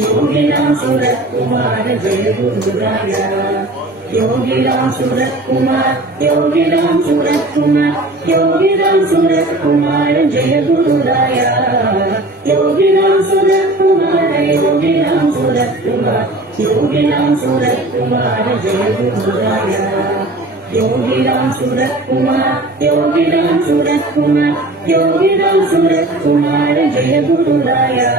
योगिराम सूरत कुमार जय गुरुराया योगिराम सूरत कुमार योगिराम सूरत कुमार योगिराम सूरत कुमार जय गुरुराया योगिराम सूरत कुमार योगिराम सूरत कुमार योगिराम सूरत कुमार जय गुरुराया योगिराम सूरत कुमार योगिराम सूरत कुमार योगिराम सूरत कुमार जय गुरुराया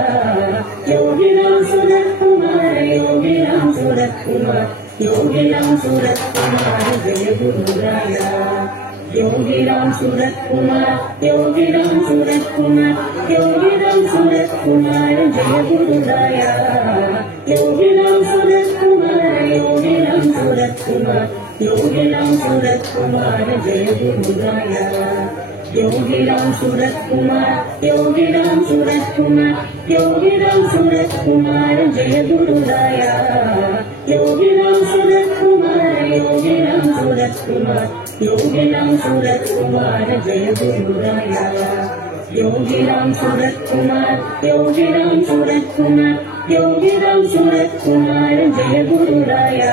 योगिराम सूरत कुमार योगिराम सूरत कुमार योगिराम सूरत कुमार जय गुरुराया योगिराम सूरत कुमार योगिराम सूरत कुमार योगिराम सूरत कुमार जय गुरुराया योगिराम सूरत कुमार योगिराम सूरत कुमार योगिराम सूरत कुमार जय गुरुराया योगिराम सूरत कुमार योगिराम सूरत कुमार योगिराम सूरत कुमार जय गुरुराया योगिराम सूरत कुमार योगिराम सूरत कुमार योगिराम सूरत कुमार जय गुरुराया योगिराम सूरत कुमार योगिराम सूरत कुमार योगिराम सूरत कुमार जय गुरुराया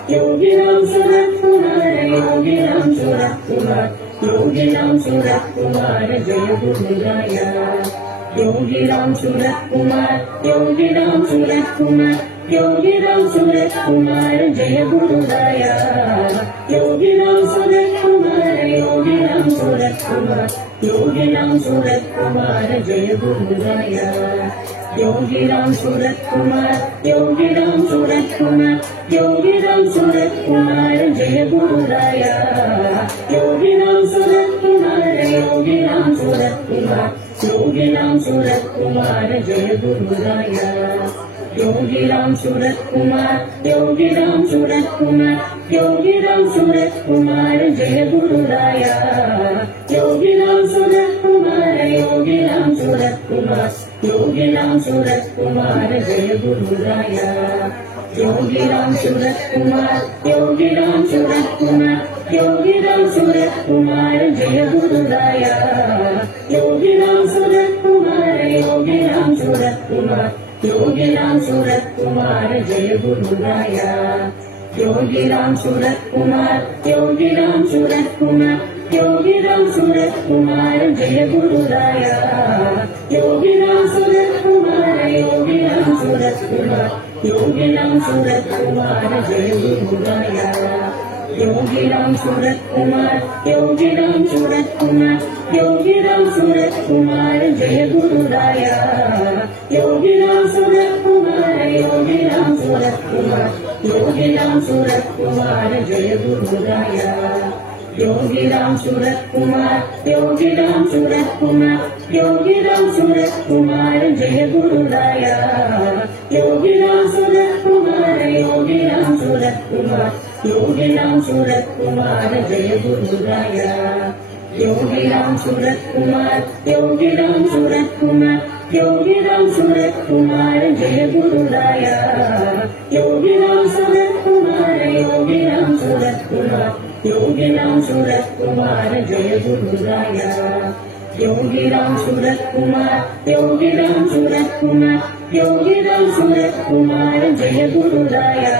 योगिराम सूरत कुमार योगिराम सूरत कुमार योगिराम सूरत कुमार जय गुरुराया योगिराम सूरत कुमार योगिराम सूरत कुमार योगिराम सूरत कुमार जय गुरुराया योगिराम सूरत कुमार योगिराम सूरत कुमार योगिराम सूरत कुमार जय गुरुराया योगिराम सूरत कुमार योगिराम सूरत कुमार योगिराम सूरत कुमार जय गुरुराया योगिराम सूरत कुमार योगिराम सूरत कुमार योगिराम सूरत कुमार जय गुरुराया योगिराम सूरत कुमार योगिराम सूरत कुमार योगिराम सूरत कुमार जय गुरुराया योगिराम सूरत कुमार योगिराम सूरत कुमार योगिराम सूरत कुमार जय गुरुराया योगिराम सूरत कुमार योगिराम सूरत कुमार योगिराम सूरत कुमार जय गुरुराया योगिराम सूरत कुमार योगिराम सूरत कुमार योगिराम सूरत कुमार जय गुरुराया योगिराम सूरत कुमार योगिराम सूरत कुमार योगिराम सूरत कुमार जय गुरुराया योगिराम सूरत कुमार योगिराम सूरत कुमार योगिराम सूरत कुमार जय गुरुराया योगिराम सूरत कुमार योगिराम सूरत कुमार योगिराम सूरत कुमार जय गुरुराया योगिराम सूरत कुमार योगिराम सूरत कुमार योगिराम सूरत कुमार जय गुरुराया योगिराम सूरत कुमार योगिराम सूरत कुमार योगिराम सूरत कुमार जय गुरुराया योगिराम सूरत कुमार योगिराम सूरत कुमार योगिराम सूरत कुमार जय गुरुराया योगिराम सूरत कुमार योगिराम सूरत कुमार योगिराम सूरत कुमार जय गुरुराया योगिराम सूरत कुमार योगिराम सूरत कुमार योगिराम सूरत कुमार जय गुरुराया योगिराम सूरत कुमार योगिराम सूरत कुमार योगिराम सूरत कुमार जय गुरुराया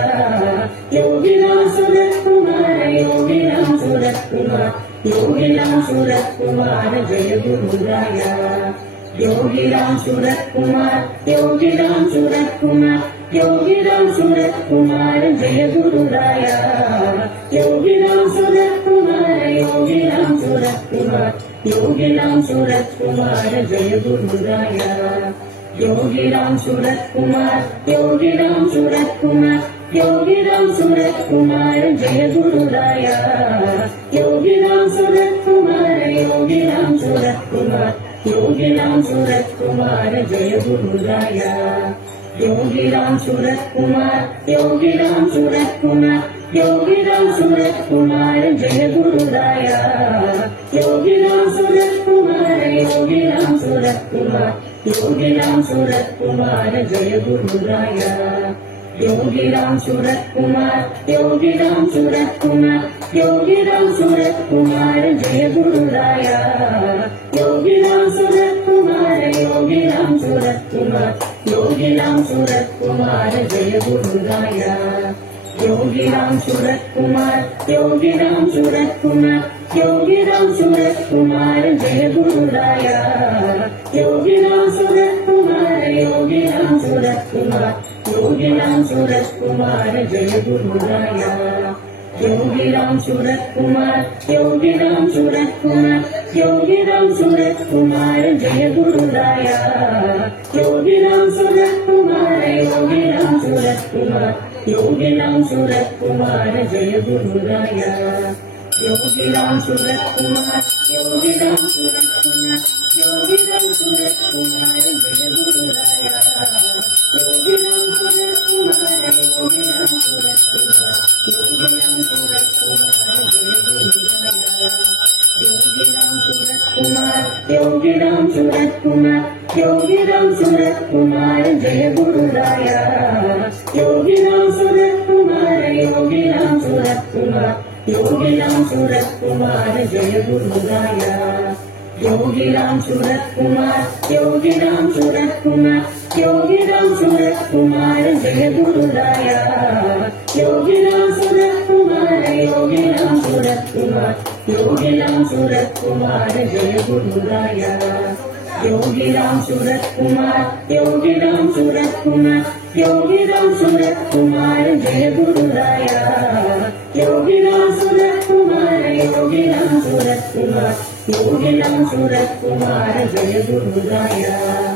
योगिराम सूरत कुमार योगिराम सूरत कुमार योगिराम सूरत कुमार जय गुरुराया योगिराम सूरत कुमार योगिराम सूरत कुमार योगिराम सूरत कुमार जय गुरुराया योगिराम सूरत कुमार योगिराम सूरत कुमार योगिराम सूरत कुमार जय गुरुराया योगिराम सूरत कुमार योगिराम सूरत कुमार योगिराम सूरत कुमार जय गुरुराया योगिराम सूरत कुमार योगिराम सूरत कुमार योगिराम सूरत कुमार जय गुरुराया योगिराम सूरत कुमार योगिराम सूरत कुमार योगिराम सूरत कुमार जय गुरुराया योगिराम सूरत कुमार योगिराम सूरत कुमार योगिराम सूरत कुमार जय गुरुराया Yogi Ram Surat Kumar, Yogi Ram Surat Kumar, Yogi Ram Surat Kumar, Jaya Guru Raya. Yogi Ram Surat Kumar, Yogi Ram Surat Kumar, Yogi Ram Surat Kumar, Jaya Guru Raya. Yogi Ram Surat Kumar, Yogi Ram Surat Kumar, Yogi Ram Surat Kumar, Jaya Guru Raya. Yogi Ram Surat Kumar, Yogi Ram Surat Kumar, Yogi Ram Surat Kumar, Jaya Guru Raya. Yogi Ram Surat Kumar, Yogi Ram Surat Kumar, Yogi Ram Surat Kumar, Jaya Guru Raya. Yogi Ram Surat Kumar, Yogi Ram Surat Kumar, Yogi Ram Surat Kumar, Jaya Guru Raya. Yogi Ram Surat Kumar, Yogi Ram Surat Kumar, Yogi Ram Surat Kumar, Jaya Guru Raya. Yogi Ram Surat Kumar, Yogi Ram Surat Kumar, Yogi Ram Surat Kumar, Jaya Guru Raya. Yogi Ram Surat Kumar, Yogi Ram Surat Kumar, Yogi Ram Surat Kumar, Jaya Guru Raya. Yogi Ram Surat Kumar, Yogi Ram Surat Kumar, Yogi Ram Surat Kumar, Jaya Guru Raya. Yogi Ram Surat Kumar, Yogi Ram Surat Kumar, Yogi Ram Surat Kumar, Jaya Guru Raya. Yogi Ram Surat Kumar, Yogi Ram Surat Kumar, Yogi Ram Surat Kumar, Jaya Guru Raya. Yogi Ram Surat Kumar, Yogi Ram Surat Kumar, Yogi Ram Surat Kumar, Jaya Guru Raya.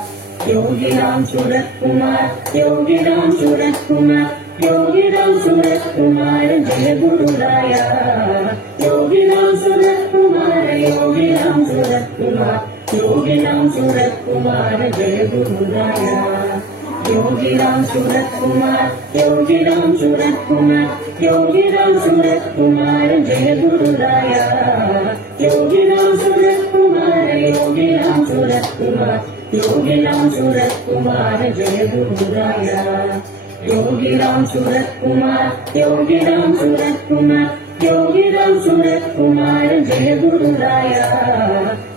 Yogi Ram Surat Kumar, Yogi Ram Surat Kumar, Yogi Ram Surat Kumar, Jaya Guru Raya. Yogi Ram Surat Kumar, Yogi Ram Surat Kumar, Yogi Ram Surat Kumar, Jaya Guru Raya. Yogi Ram Surat Kumar, Yogi Ram Surat Kumar, Yogi Ram Surat Kumar, Jaya Guru Raya. Yogi Ram Surat Kumar, Yogi Ram Surat Kumar, Yogi Ram Surat Kumar, Jaya Guru Raya. Yogi Ram Surat Kumar, Yogi Ram Surat Kumar, Yogi Ram Surat Kumar, Jaya Guru Raya.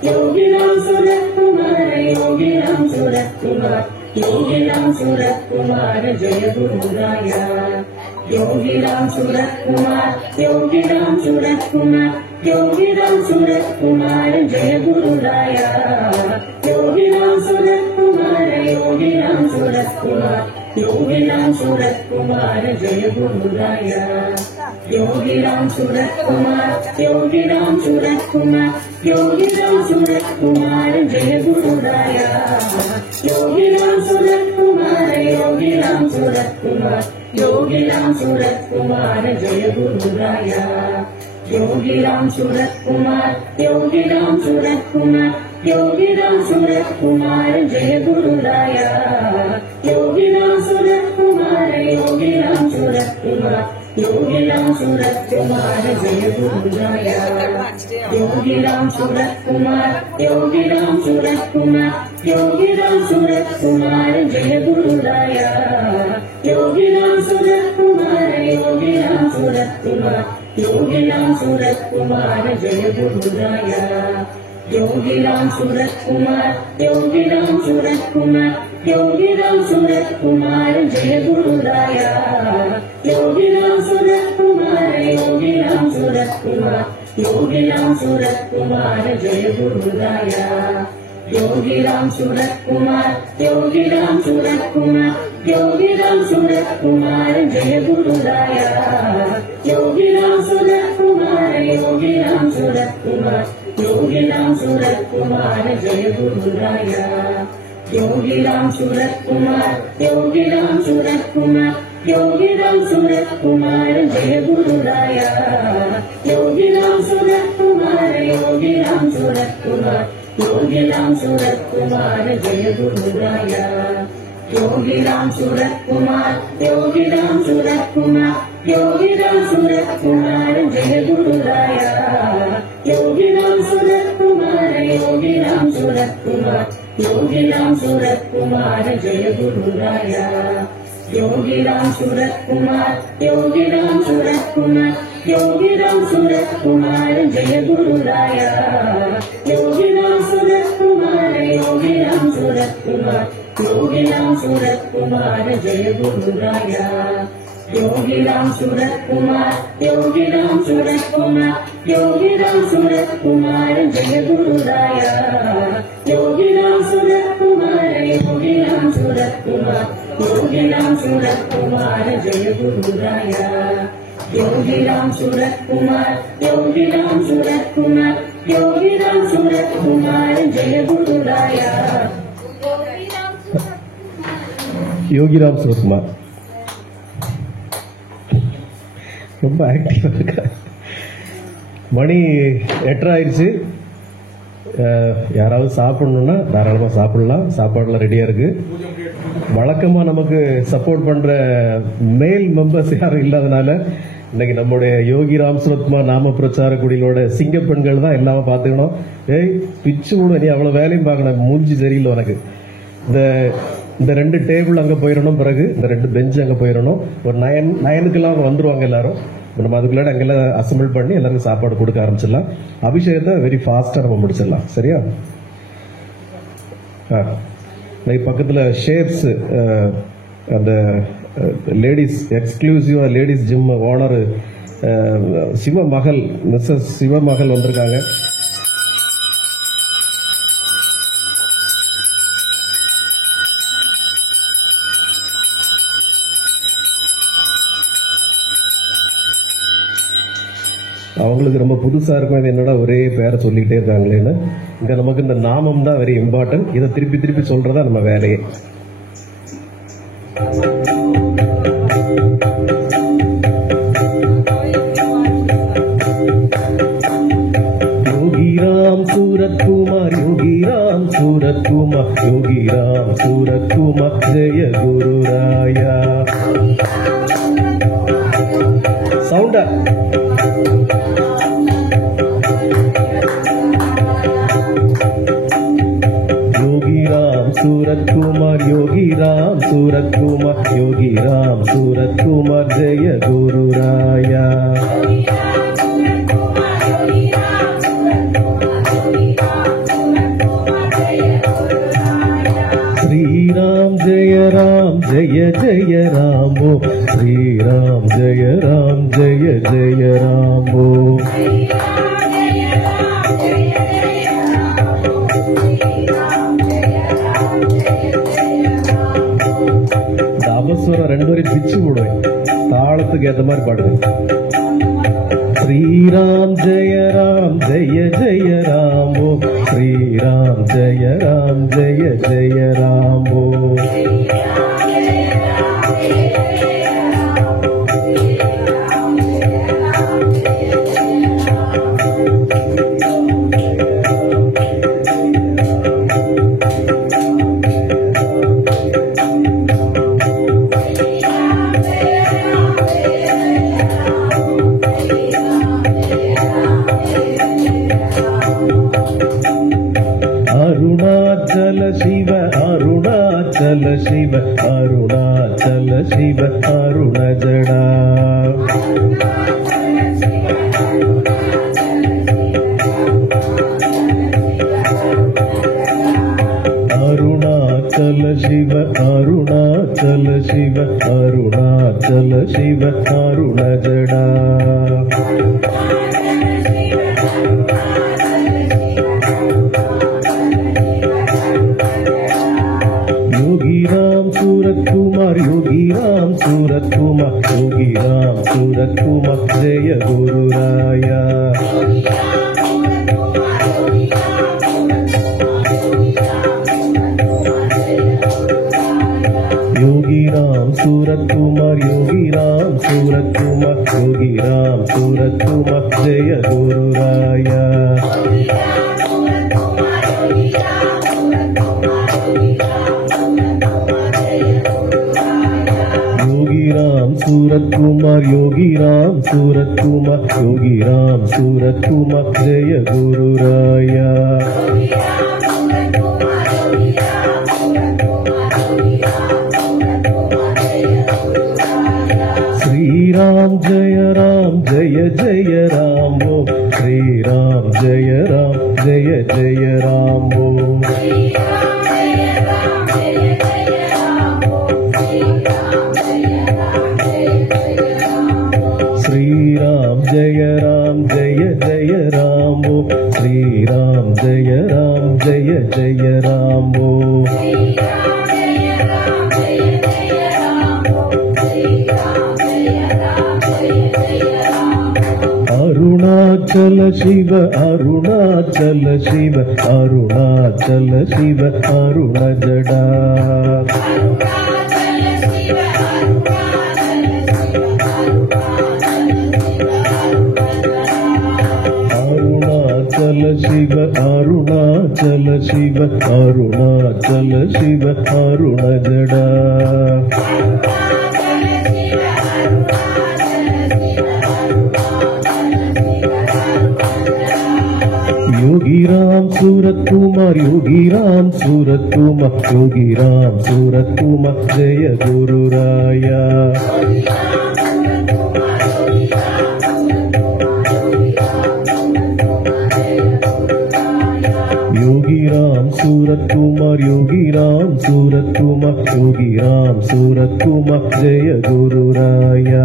Yogi Ram Surat Kumar, Yogi Ram Surat Kumar, Yogi Ram Surat Kumar, Jaya Guru Raya. Yogi Ram Surat Kumar, Yogi Ram Surat Kumar, Yogi Ram Surat Kumar, Jaya Guru Raya. Yogi Ram Surat Kumar, Yogi Ram Surat Kumar, Yogi Ram Surat Kumar, Jaya Guru Raya. Yogi Ram Surat Kumar, Yogi Ram Surat Kumar, Yogi Ram Surat Kumar, Jaya Guru Raya. Yogi Ram Surat Kumar, Yogi Ram Surat Kumar, Yogi Ram Surat Kumar, Jaya Guru Raya. Yogi Ram Surat Kumar, Yogi Ram Surat Kumar, Yogi Ram Surat Kumar, Jaya Guru Raya. Yogi Ram Surat Kumar, Yogi Ram Surat Kumar, Yogi Ram Surat Kumar, Jaya Guru Raya. Yogi Ram Surat Kumar, Yogi Ram Surat Kumar, Yogi Ram Surat Kumar, Jaya Guru Raya. Yogi Ram Surat Kumar, Yogi Ram Surat Kumar, Yogi Ram Surat Kumar, Jaya Guru Raya. Yogi Ram Surat Kumar, Yogi Ram Surat Kumar, Yogi Ram Surat Kumar, Jaya Guru Raya. Yogi Ram Surat Kumar, Yogi Ram Surat Kumar, Yogi Ram Surat Kumar, Jaya Guru Raya. Yogi Ram Surat Kumar, Yogi Ram Surat Kumar, Yogi Ram Surat Kumar, Jaya Guru Raya. Yogi Ram Surat Kumar, Yogi Ram Surat Kumar, Yogi Ram Surat Kumar, Jaya Guru Raya. Yogi Ram Surat Kumar, Yogi Ram Surat Kumar, Yogi Ram Surat Kumar, Jaya Guru Raya. Yogi Ram Surat Kumar, Yogi Ram Surat Kumar, Yogi Ram Surat Kumar, Jaya Guru Raya. Yogi Ram Surat Kumar, Yogi Ram Surat Kumar, Yogi Ram Surat Kumar, Jaya Guru Raya. Yogi Ram Surat Kumar, Yogi Ram Surat Kumar, Yogi Ram Surat Kumar, Jaya Guru Raya. Yogi Ram Surat Kumar, Yogi Ram Surat Kumar, Yogi Ram Surat Kumar, Jaya Guru Raya. Yogi Ram Surat Kumar, Yogi Ram Surat Kumar, Yogi Ram Surat Kumar जय गुरु राया। योगी राम सूरत कुमार, योगी राम सूरत कुमार, योगी राम सूरत कुमार जय गुरु राया। योगी राम सूरत कुमार, योगी राम सूरत कुमार, योगी राम सूरत कुमार जय गुरु राया। योगी राम सूरत कुमार, योगी राम सूरत कुमार, योगी राम सूरत कुमार जय गुरु राया। योगी राम सूरत कुमार, योगी राम सूरत कुमार, योगी राम सूरत कुमार जय गुरु राया। யோகி ராம் சுரத்குமார் ரொம்ப ஆக்டிவா இருக்க. மணி 8:30 ஆயிடுச்சு. யாராவது சாப்பிடணும்னா தாராளமாக சாப்பிடலாம். சாப்பாடுலாம் ரெடியாக இருக்கு. வழக்கமாக நமக்கு சப்போர்ட் பண்ணுற மேல் மெம்பர்ஸ் யாரும் இல்லாதனால இன்னைக்கு நம்முடைய யோகி ராம் சுரத்குமார் நாம பிரச்சார குடிகளோட சிங்க பெண்கள் தான் எல்லாமே பார்த்துக்கணும். ஏய் பிச்சு கூட நீ அவ்வளோ வேலையும் பார்க்கணும். மூஞ்சி சரியில்லை உனக்கு. இந்த 2 டேபிள் அங்கே போயிடணும். பிறகு இந்த 2 பெஞ்சு அங்கே போயிடணும். ஒரு 9 அவங்க வந்துருவாங்க எல்லாரும். நம்ம அதுக்குள்ளாட அங்கெல்லாம் அசம்பிள் பண்ணி எல்லாருக்கும் சாப்பாடு கொடுக்க ஆரம்பிச்சிடலாம். அபிஷேகத்தை வெரி ஃபாஸ்ட்டாக நம்ம முடிச்சிடலாம். சரியா? பக்கத்தில் ஷேப்ஸ் அந்த லேடிஸ் எக்ஸ்க்ளூசிவா ladies gym owner Sivamagal Mrs Sivamagal வந்திருக்காங்க. அவங்களுக்கு ரொம்ப புதுசா இருக்கும். இது என்னடா ஒரே பேரை சொல்லிக்கிட்டே இருக்காங்களேன்னு. இங்க நமக்கு இந்த நாமம் தான் வெரி இம்பார்ட்டன்ட். இதை திருப்பி திருப்பி சொல்றதா நம்ம வேலையே. யோகி ராம் சூரத் குமார், யோகி ராம் சூரத் குமார், யோகி ராம் சூரத் குமார் ஜெய குரு ராயா. சவுண்டா सूरत कुमार, योगी राम सूरत कुमार, योगी राम सूरत कुमार जय गुरु राया। श्री राम जय जय राम ओ, श्री राम जय जय राम ओ। தாபஸ்வரம் 2 வரை பிச்சு போடுவேன். தாளத்துக்கு ஏற்ற மாதிரி பாடுவேன். ஸ்ரீராம் ஜெய ஜெய ராம் ஓ, ஸ்ரீராம் ஜெய ஜெய ராம் ஓ. अरुणाचल शिव अरुणाचल शिव अरुणाचल शिव अरुण जड़ा। अरुणाचल शिव अरुणाचल शिव अरुणाचल शिव अरुण जड़ा। योगी राम सूरत कुमार, योगी राम सूरत कुमार, योगी राम सूरत कुमार जय गुरु राया। योगी राम सूरत कुमार, योगी राम सूरत कुमार, योगी राम सूरत कुमार जय गुरु राया। योगी राम सूरत कुमार, योगी राम सूरत कुमार, योगी राम सूरत कुमार जय गुरु राया। श्रीराम जय जय राम ओ श्रीराम जय जय राम ओ श्रीराम जय जय राम ओ श्रीराम जय जय राम ओ अरुणाचल शिव अरुणाचल शिव अरुणाचल शिव अरुण जडा अरुणाचल शिव अरुणाचल शिव अरुणाचल शिव अरुण जडा योगीराम सूरत कुमार योगीराम सूरत कुमार जय गुरु राया योगीराम सूरत कुमार जय गुरु राया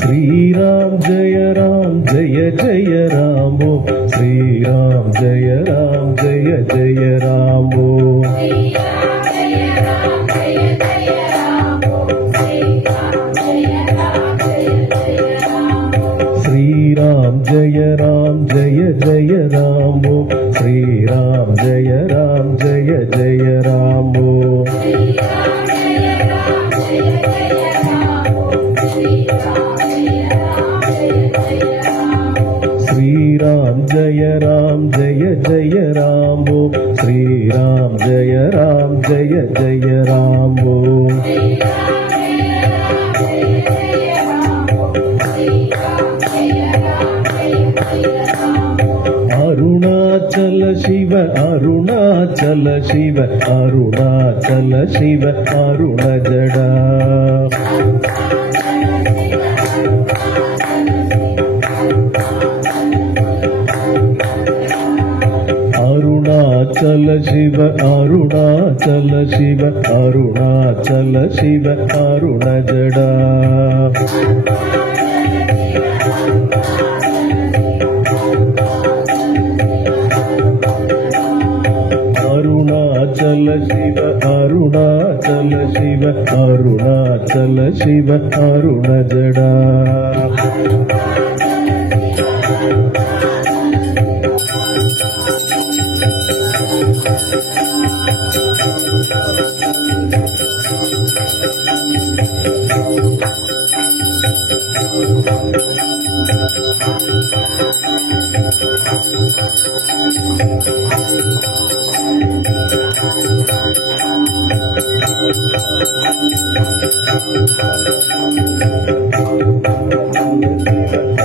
श्रीराम जय जय राम ओ श्रीराम जय जय राम ओ श्रीराम जय जय राम ओ श्रीराम जय जय राम ओ श्रीराम जय जय राम ओ श्रीराम जय जय राम ओ अरुणाचल शिव अरुणाचल शिव अरुणाचल शिव अरुण जडा अरुणाचल शिव अरुणाचल शिव अरुणाचल शिव अरुण जडा अरुणाचल शिव अरुणाचल शिव अरुणाचल शिव अरुण जडा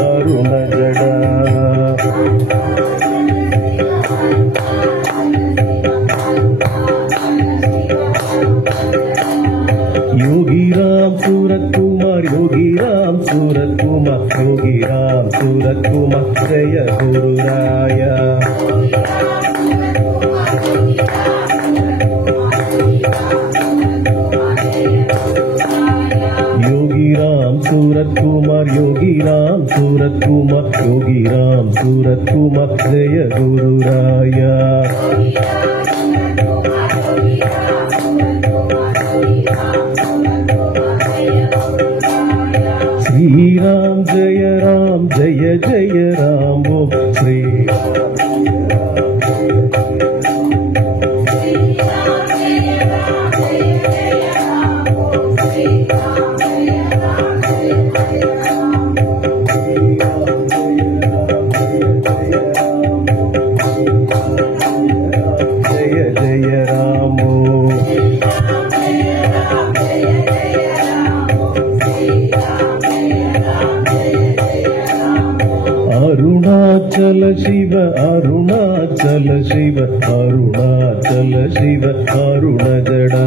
अरुण जडा योगीराम सूरत कुमार जय गुरु राया योगीराम सूरत कुमार जय गुरु राया श्रीराम जय जय राम ओ जय जय राम ओ अरुणाचल शिव अरुणाचल शिव अरुणाचल शिव अरुणजडा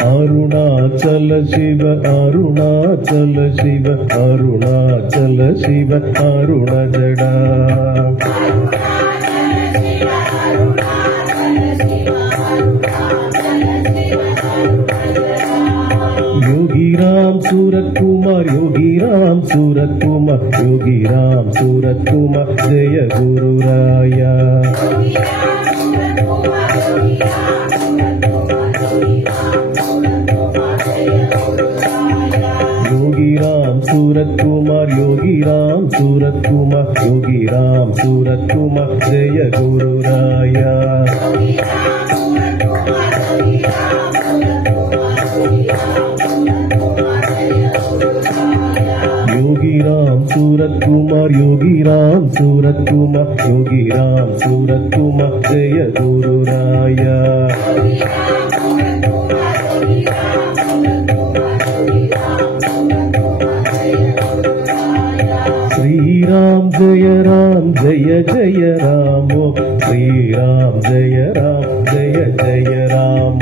अरुणाचल शिव अरुणाचल शिव अरुणाचल शिव अरुणजडा योगीराम सूरत कुमार योगीराम सूरत कुमार योगीराम सूरत कुमार जय गुरुराया योगीराम सूरत कुमार योगीराम सूरत कुमार योगीराम सूरत कुमार जय गुरुराया योगीराम सूरत कुमार योगीराम सूरत कुमार योगीराम सूरत कुमार जय गुरुराया श्री राम जय जय राम श्री राम जय जय राम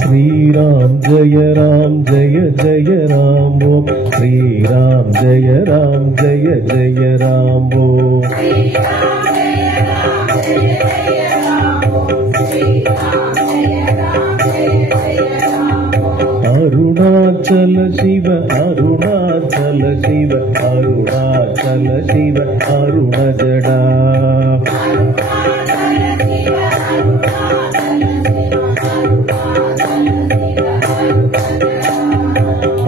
श्री राम जय जय राम श्री राम जय जय राम अरुणाचल शिव अरुणाचल शिव अरुणाचल शिव अरुणजडा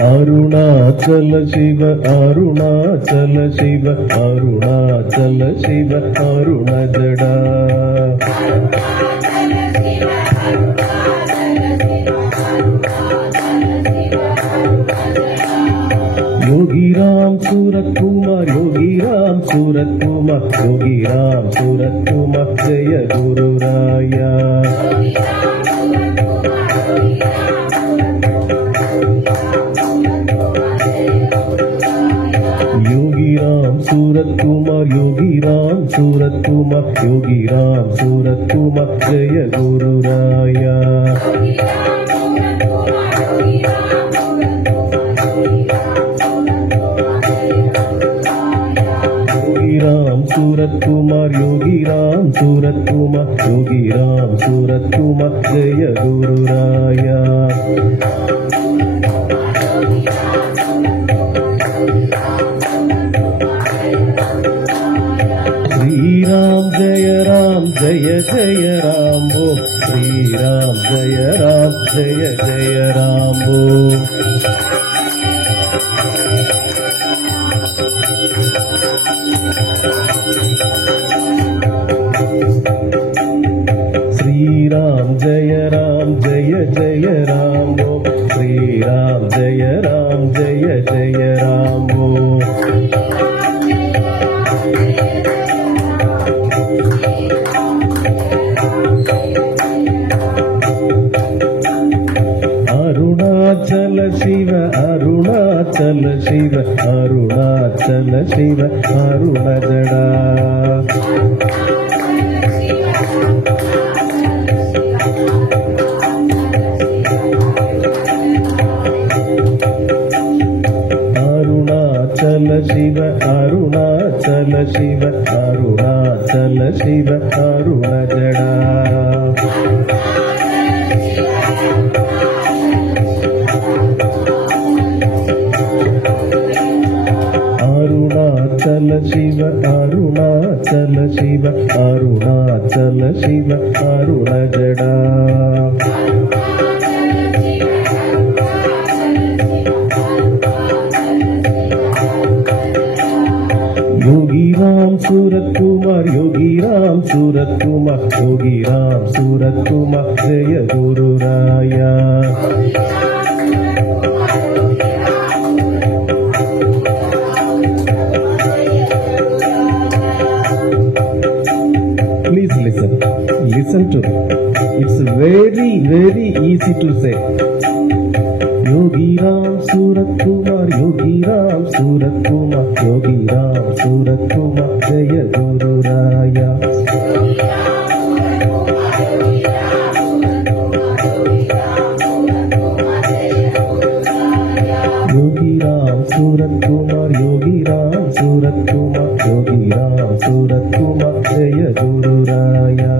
अरुणाचल शिव अरुणाचल शिव अरुणाचल शिव अरुणजडा योगीराम सूरत कुमार योगीराम सूरत कुमार योगीराम सूरत कुमार जय गुरुराया योगीराम सूरत कुमार योगीराम सूरत कुमार योगीराम सूरत कुमार जय गुरुराया योगीराम सूरत कुमार योगीराम सूरत कुमार योगीराम सूरत कुमार जय गुरुराया श्री राम जय जय राम श्री राम जय जय राम श्री राम जय जय राम श्री राम जय जय राम अरुणाचल शिव अरुणाचल शिव अरुणाचल शिव अरुणजडा अरुणाचल शिव अरुणाचल शिव अरुणाचल शिव अरुणजडा अरुणाचल शिव अरुणाचल शिव अरुणाचल शिव अरुणजडा योगीराम सूरत कुमार योगीराम सूरत कुमार योगीराम सूरत कुमार जय गुरुराया listen to. It's very, very easy to say. Yogi Ram Surat Kumar, Yogi Ram Surat Kumar, Yogi Ram Surat Kumar, Jaya Guru Raya. Yogi Ram Surat Kumar, Yogi Ram Surat Kumar, Yogi Ram Surat Kumar, Jaya Guru Raya.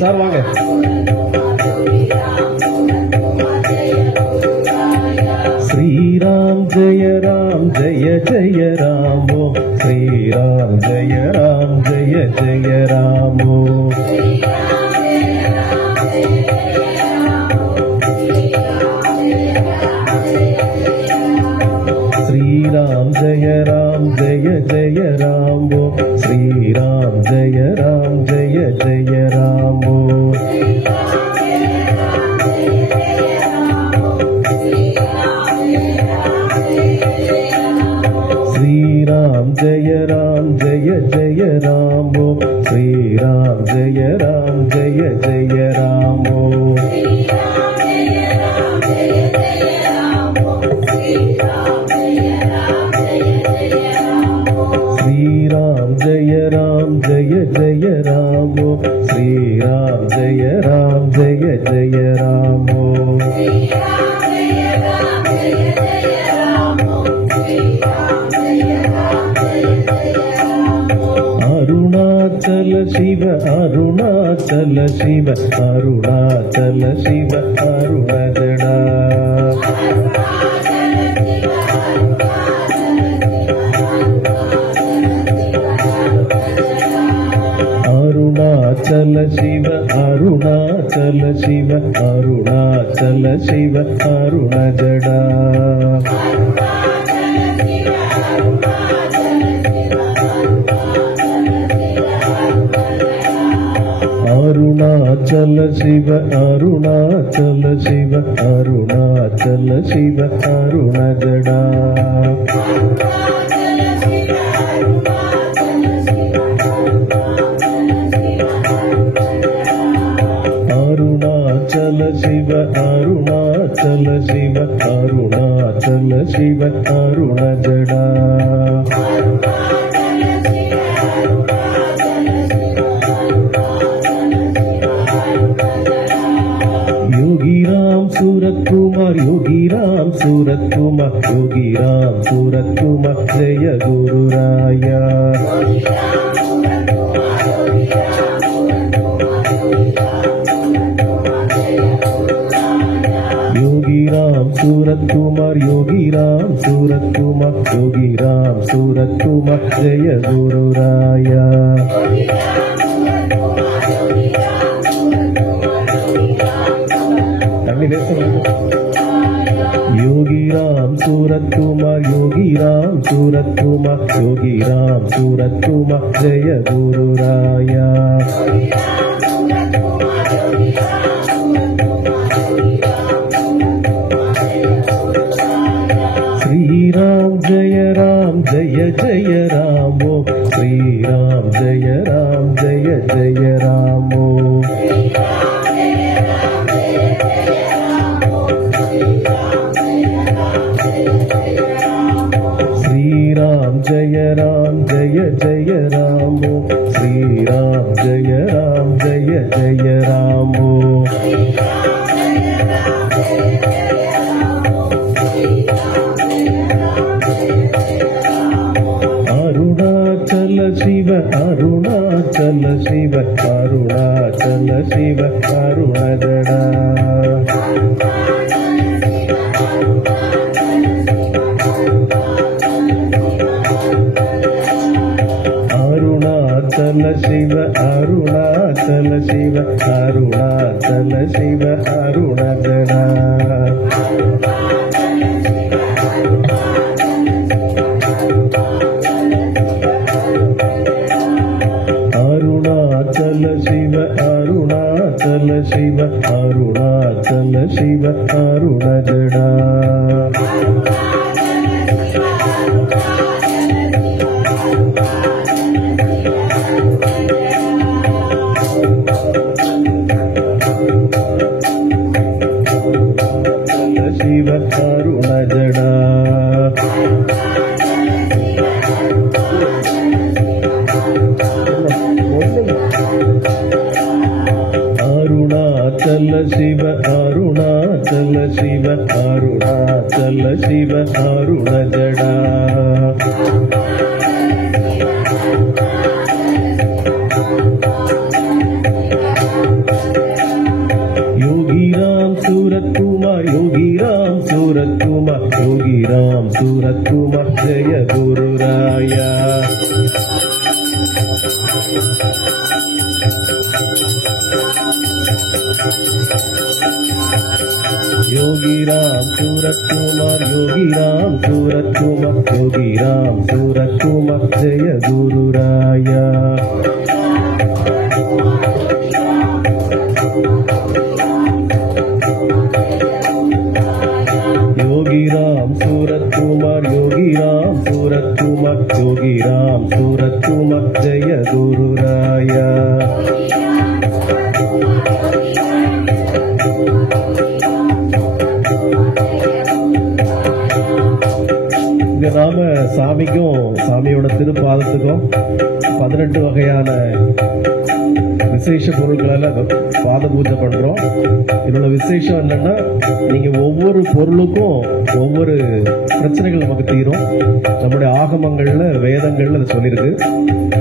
Sir, வாங்க. Sri Ram Jaya Ram Jaya Jaya Ram Om. Sri Ram Jaya Ram Jaya Jaya Ram Om. Sri Ram Jaya Ram Jaya Jaya Ram Om. Sri Ram Jaya Ram Jaya Jaya Ram Om. Sri Ram Jaya Ram Jaya Jaya Ram Om. Sri Ram Jaya Ram Jaya Jaya Ram Om. Sri Ram Jaya Ram Jaya Jaya Ram Om. Sri Ram Jaya Ram Jaya Jaya Ram Om. Arunachala Shiva, Arunachala Shiva, Arunachala Shiva, Arunajada. Arunachala Shiva, Arunachala Shiva, Arunachala Shiva, Arunajada. Arunachala Shiva, Arunachala Shiva, Arunachala Shiva, Arunajada. Arunachala Shiva, Arunachala Shiva, Arunachala Shiva, Arunajada. Yogi Ram Surat Kumar, Yogi Ram Surat Kumar, Yogi Ram Surat Kumar, Jaya Guru Raya. Yogi Ram Surat Kumar, Yogi Ram Surat Kumar, Yogi Ram Surat Kumar, Jaya Guru Raya. Yogi Ram Surat Kumar, Yogi Ram Surat Kumar, Yogi Ram Surat Kumar, Jaya Guru Raya. Sri Ram Jaya Ram Jaya Jaya Ram Om. Sri Ram Jaya Ram Jaya Jaya Ram Om. Sri Ram Jaya Ram Jaya Jaya Ram Om. Sri Ram Jaya Ram Jaya Jaya Ram Om. Arunachala Shiva, Arunachala Shiva, Arunachala Shiva, Arunajada. Arunachala Shiva, Arunachala Shiva, Arunachala Shiva, Arunajada. Arunachala Shiva, Arunachala Shiva, Arunachala Shiva, Arunajada. Arunachal சிவ அருண ஜடா. யோகிராம் சூரத்குமார் யோகிராம் சூரத்குமார் யோகிராம் சூரத்குமார் ஜெய குருராயா. யோகிராம் சூரத்குமார் யோகிராம் சூரத்குமார் யோகிராம் சூரத்குமார் ஜெய குருராயா. யோகிராம் சூரத்குமார் யோகிராம் சூரத்குமார் யோகிராம் சூரத்குமார் ஜெய குருராயா. இங்க நாம சாமிக்கும் சாமியோட திருப்பாதத்துக்கும் 18 வகையான விசேஷ பொருட்களால பாத பூஜை பண்றோம். இதோட விசேஷம் என்னன்னா, நீங்க ஒவ்வொரு பொருளுக்கும் ஒவ்வொரு பிரச்சனைகள் நமக்கு தீரும். நம்முடைய ஆகமங்கள்ல வேதங்கள்ல அது சொல்லியிருக்கு.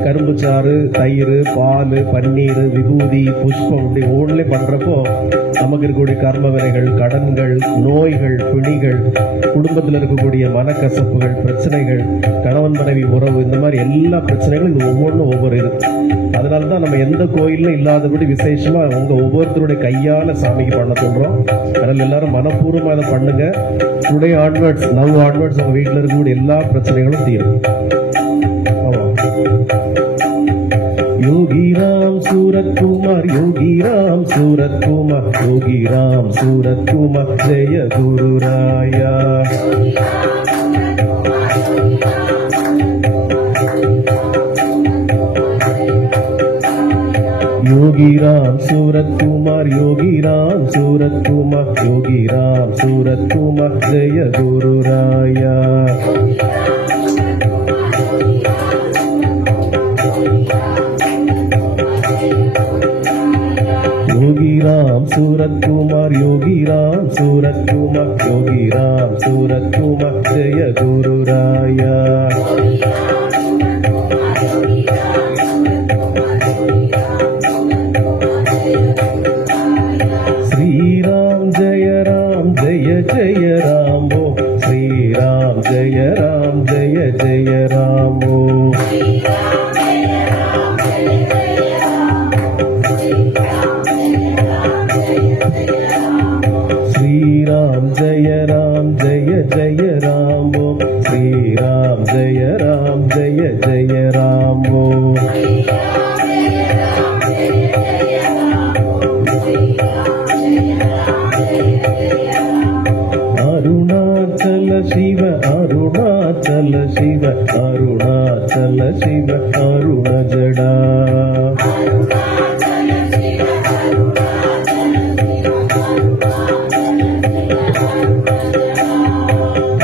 கரும்பு சாறு, தயிர், பால், பன்னீர், விபூதி, புஷ்பம் இப்படி ஒவ்வொன்றிலே பண்றப்போ நமக்கு இருக்கக்கூடிய கர்ம வினைகள், கடன்கள், நோய்கள், பிணிகள், குடும்பத்தில் இருக்கக்கூடிய மனக்கசப்புகள், பிரச்சனைகள், கணவன் மனைவி உறவு, இந்த மாதிரி எல்லா பிரச்சனைகளும் இது ஒவ்வொன்றும் ஒவ்வொரு இது. அதனாலதான் நம்ம எந்த கோயிலும் இல்லாதபடி விசேஷமா உங்க ஒவ்வொருத்தருடைய கையால சாமிக்கு பண்ண சொல்றோம். அதனால எல்லாரும் மனப்பூர்வமா அதை பண்ணுங்க. டுடே ஆன்வர்ட்ஸ், நவ் ஆன்வர்ட்ஸ் உங்க வீட்டில் இருக்கக்கூடிய எல்லா பிரச்சனைகளும் தீரும். யோகிராம் சூரத்குமார் யோகிராம் சூரத்குமார் யோகிராம் சூரத்குமார் ஜெய குருராயா. யோகிராம் சூரத்குமார் யோகிராம் சூரத்குமார் யோகிராம் சூரத்குமார் ஜெய குருராயா. யோகிராம் சூரத்குமார் யோகிராம் சூரத்குமார் யோகிராம் சூரத்குமார் ஜெய குருராயா. ஸ்ரீராம் ஜெய ராம் ஜெய ஜெய ராமோ ஸ்ரீராம் ஜெய ராம் ஜெய ஜெய ராமோ. ஸ்ரீராம் ஜெய ராம் ஜெய ஜெய ராமோ ஸ்ரீராம் ஜெய ராம் ஜெய ஜெய ராமோ. அருணாச்சல சிவ அருணாச்சல சிவ அருணாச்சல சிவ அருண ஜடா.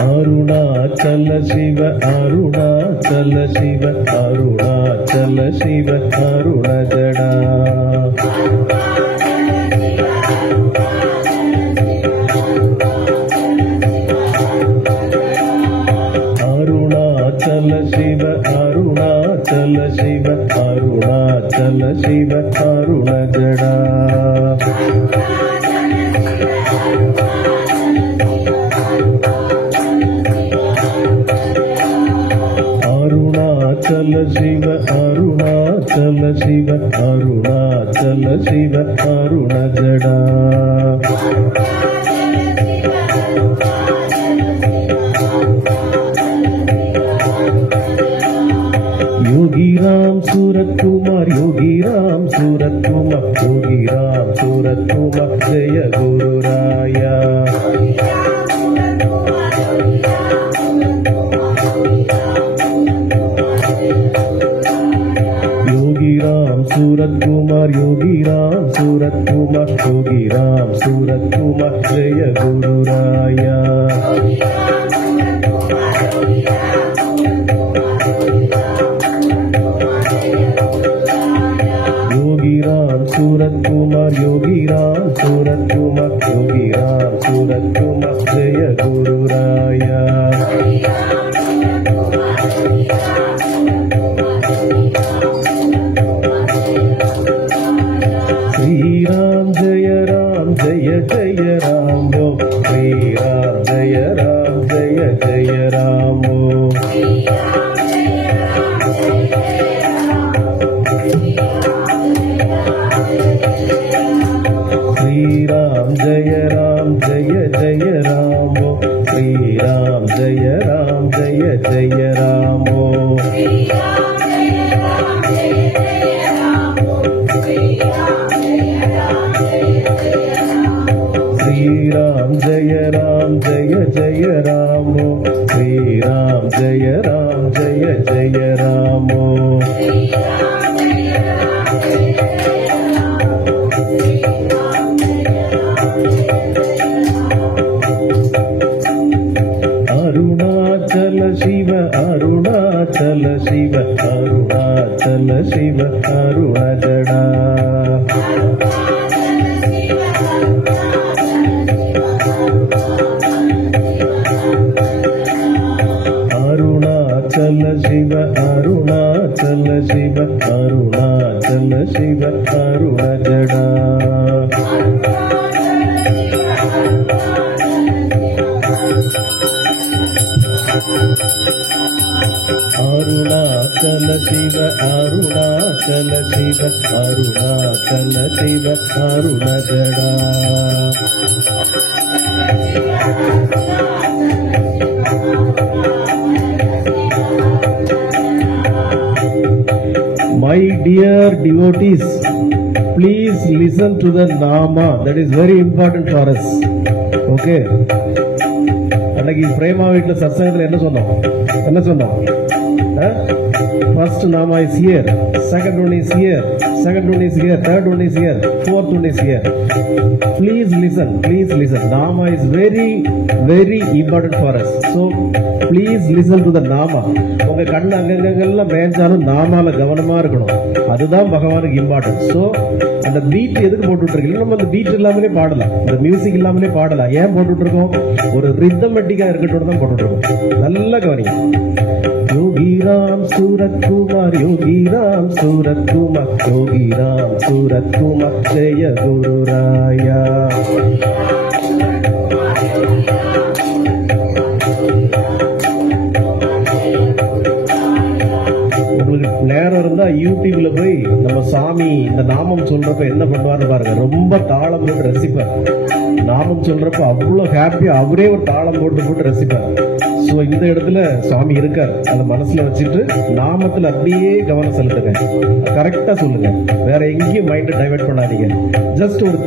அருணாச்சல சிவ அருணாச்சல சிவ அருணாச்சல சிவ அருண ஜடா. அருணாச்சல சிவ அருணாச்சல சிவ அருணாச்சல சிவ அருண ஜடா. அருணாச்சல சிவ அருணாச்சல சிவ அருணாச்சல சிவ அருண ஜடா. யோகிராம் சூரத்குமார் யோகிராம் சூரத்குமார் யோகிராம் சூரத்குமார் ஜெய குருராயா. யோகிராம் சூரத்குமார் யோகிராம் சூரத்குமார் யோகிராம் சூரத்குமார் ஜெய குருராயா. யோகிராம் சூரத்குமார் யோகிராம் सूरत कुमार योगी राम सूरत कुमार जय गुरु राया श्री राम जय जय राम वो श्री राम जय जय राम वो श्री राम जय जय राम वो श्री राम जय जय राम वो श्री राम जय जय राम वो श्री राम जय जय राम वो Arunachal Shiv Arunachal Shiv Arunachal Shiv अरुणजडा Arunachal Shiv Arunachal Shiv Arunachal Shiv अरुणजडा Arunachal Shiv Arunachal Shiv Arunachal Shiv अरुणजडा My dear devotees, please listen to the Nama. That is very important for us. Okay. அன்னைக்கு பிரேமா வீட்டில் சத்சங்கத்தில் என்ன சொன்னோம் First Nama is here, second one is here, third one is here, fourth one is here. Please listen. Nama is very, very important for us. So, please listen to the Nama. உங்க கண்ணு அங்கங்கெல்லாம் மேய்ஞ்சாலும் நாமால கவனமா இருக்கணும். அதுதான் பகவானுக்கு important. So அந்த beat எதுக்கு போட்டுட்டு இருக்கீங்க? நம்ம அந்த பீட் இல்லாமலே பாடலாம், இந்த மியூசிக் இல்லாமலே பாடலாம். ஏன் போட்டுட்டு இருக்கோம்? ஒரு ரிதமெட்டிக்கா இருக்கட்டும் தான் போட்டுட்டு இருக்கோம். நல்ல கவனிங்க. योगी राम सूरत कुमार योगी राम सूरत कुमार योगी राम सूरत कुमार जय गुरु राया உங்களுக்கு நேரம் இருந்தா யூடியூப்ல போய் நம்ம சாமி இந்த நாமம் சொல்றப்ப என்ன பண்ணுவாரு பாருங்க. ரொம்ப தாளம் போட்டு ரசிப்பார். நாமம் சொல்றப்ப அவ்வளவு ஹாப்பியா அவரே ஒரு தாளம் போட்டு ரசிப்பார். சோ இந்த இடத்துல சுவாமி இருக்கார். அதை மனசுல வச்சுட்டு நாமத்துல அப்படியே கவனம் செலுத்துங்க. கரெக்டா சொல்லுங்க. வேற எங்கேயும் மைண்ட் டைவர்ட் பண்ணாதீங்க. ஜஸ்ட் ஒரு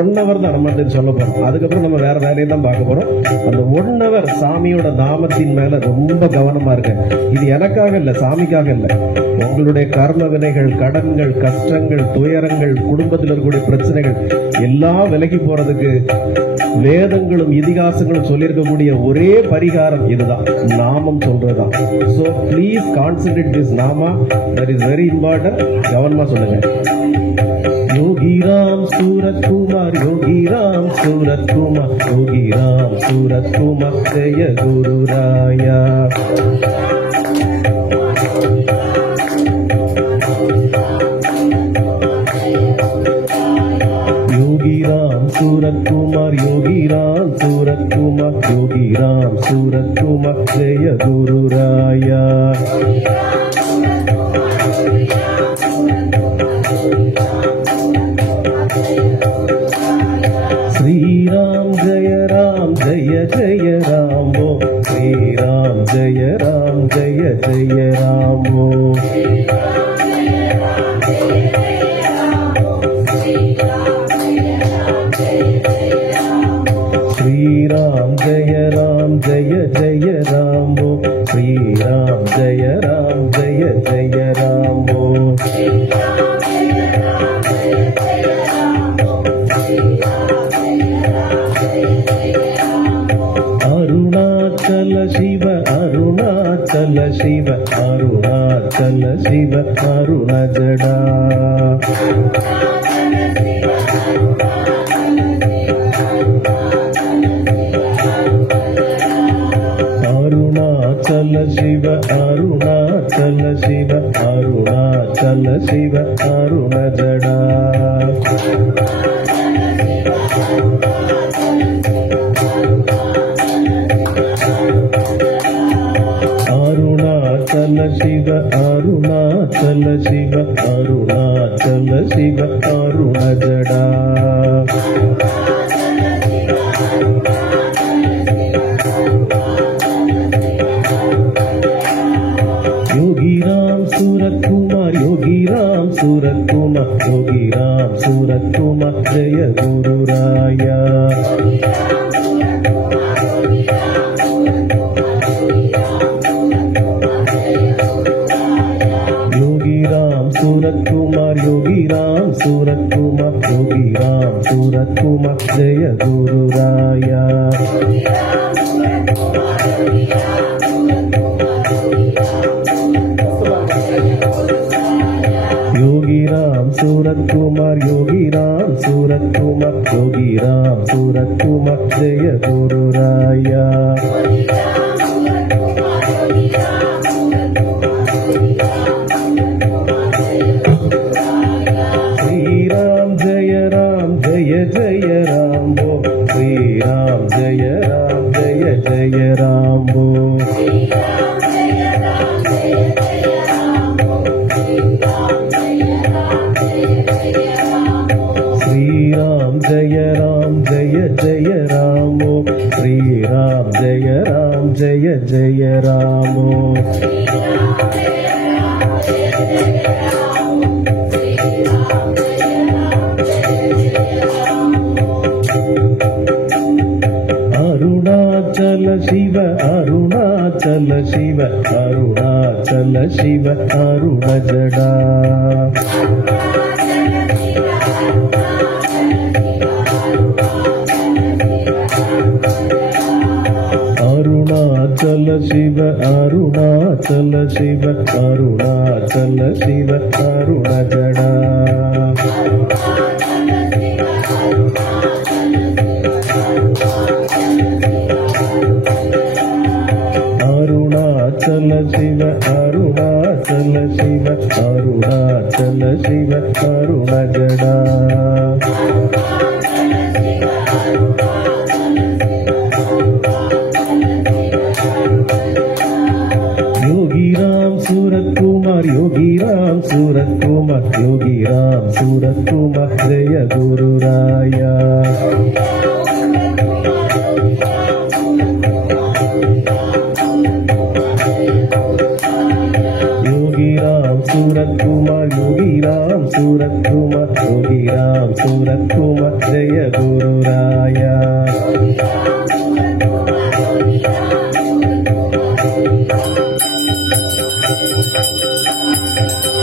1 hour தான் நம்ம சொல்ல போறோம். அதுக்கப்புறம் நம்ம வேற வேலையெல்லாம் பார்க்க போறோம். அந்த 1 hour சாமியோட நாமத்தின் மேல ரொம்ப கவனமா இருக்கு. இது எனக்காக இல்ல, சாமிக்காக இல்ல. உங்களுடைய கர்ம வினைகள், கடன்கள், கஷ்டங்கள், துயரங்கள், குடும்பத்தில் இருக்கக்கூடிய பிரச்சனைகள் எல்லாம் விலகி போறதுக்கு வேதங்களும் இதிகாசங்களும் சொல்லியிருக்கக்கூடிய ஒரே பரிகாரம் இதுதான், நாமம் சொல்றதுதான். So please concentrate this Nama. That is very important. கவனமா சொல்லுங்க. योगी राम सूरत कुमार योगी राम सूरत कुमार योगी राम सूरत कुमार जय गुरु राया योगी राम सूरत कुमार योगी राम सूरत कुमार योगी राम सूरत कुमार जय गुरु राया श्री राम जय जय राम वो श्री राम जय जय राम वो श्री राम जय जय राम वो श्री राम जय जय राम वो अरुणाचल शिव अरुणाचल शिव अरुणाचल शिव अरुणजडा அருணாச்சல சிவ அருணாச்சல சிவ அருணஜடா அருணாச்சல சிவ அருணாச்சல சிவ அருணாச்சல சிவ அருணஜடா योगी राम सूरत कुमार योगी राम सूरत कुमार योगी राम सूरत कुमार जय गुरु राया योगी राम सूरत कुमार योगी राम सूरत कुमार योगी राम सूरत कुमार जय गुरु राया योगी राम सूरत कुमार योगी राम सूरत कुमार योगी राम सूरत कुमार जय गुरु राया श्री राम जय जय राम बो श्री राम जय जय राम बो श्री राम जय जय रामो श्री राम जय जय रामो अरुणाचल शिव अरुणाचल शिव अरुणाचल शिव अरुणजडा अरुणाचल शिव अरुणाचल शिव अरुणाचल शिव अरुणजडा अरुणाचल शिव अरुणाचल शिव अरुणाचल शिव अरुणजडा योगी राम सूरत कुमार योगी राम सूरत कुमार योगी राम सूरत कुमार जय गुरु राया योगी राम सूरत कुमार योगी राम सूरत कुमार योगी राम सूरत कुमार जय गुरु राया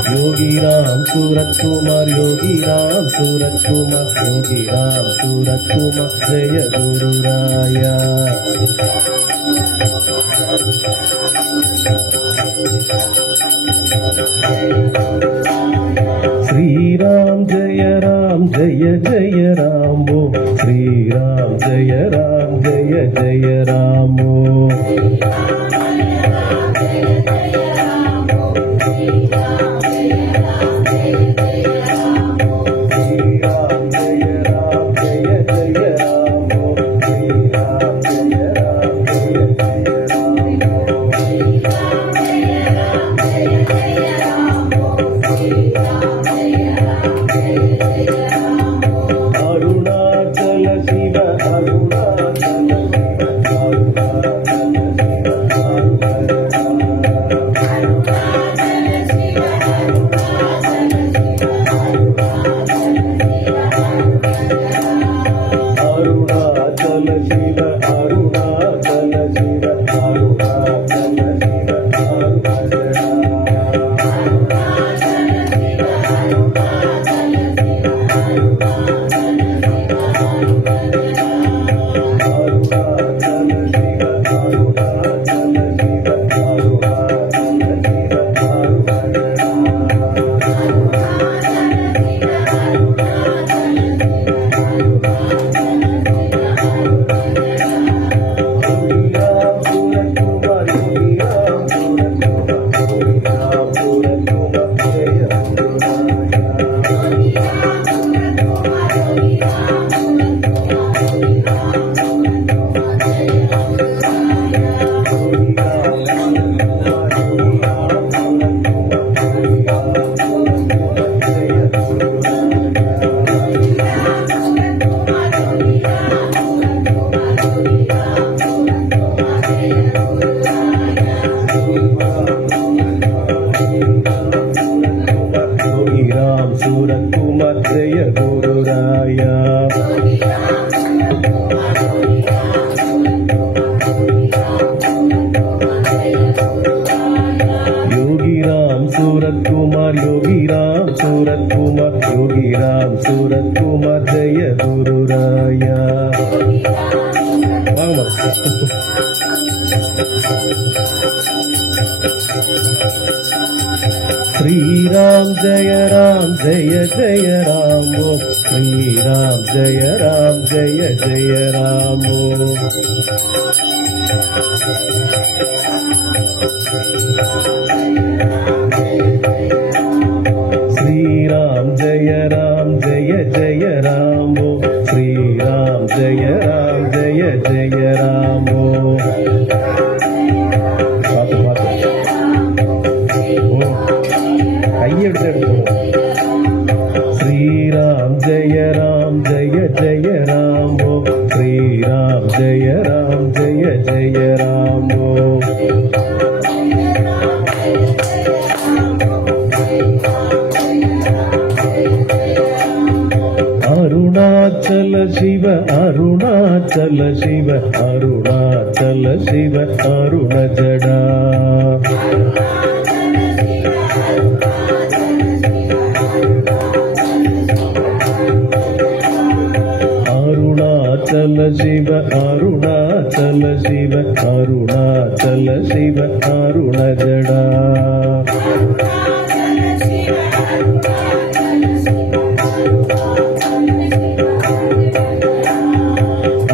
योगी राम सूरत कुमार योगी राम सूरत कुमार योगी राम सूरत कुमार जय गुरु राया श्री राम जय जय राम बो श्री राम जय जय राम योगीराम सूरत कुमार जय गुरु राया योगीराम सूरत कुमार योगीराम सूरत कुमार योगीराम सूरत कुमार जय गुरु राया श्री राम जय जय राम श्री राम जय जय राम श्री राम जय जय राम श्री राम जय जय राम श्री राम जय जय राम श्री राम जय जय राम अरुणाचल शिव अरुणाचल शिव अरुणाचल शिव अरुण जडा अरुणाचल शिव अरुणाचल शिव अरुणाचल शिव अरुण जडा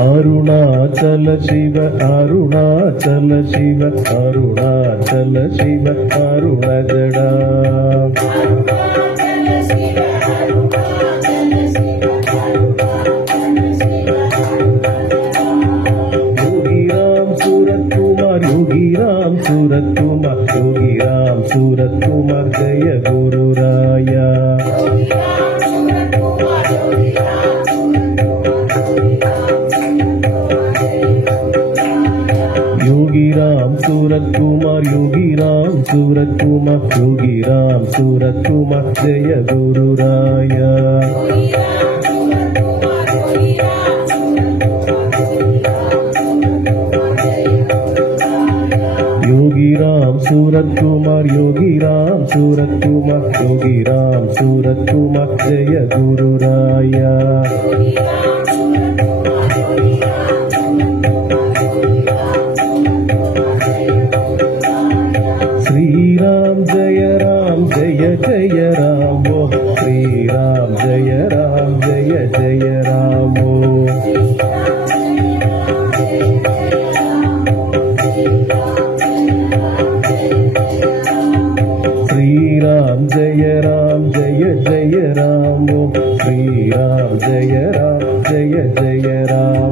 अरुणाचल शिव अरुणाचल शिव अरुणाचल शिव अरुण जडा योगीराम सूरत कुमार योगीराम सूरत कुमार योगीराम सूरत कुमार जय गुरु राया योगीराम सूरत कुमार योगीराम सूरत कुमार योगीराम सूरत कुमार जय गुरु राया योगीराम सूरत कुमार योगीराम सूरत कुमार योगीराम सूरत कुमार जय गुरु राया श्री राम जय जय राम श्री राम जय जय राम श्री राम जय जय राम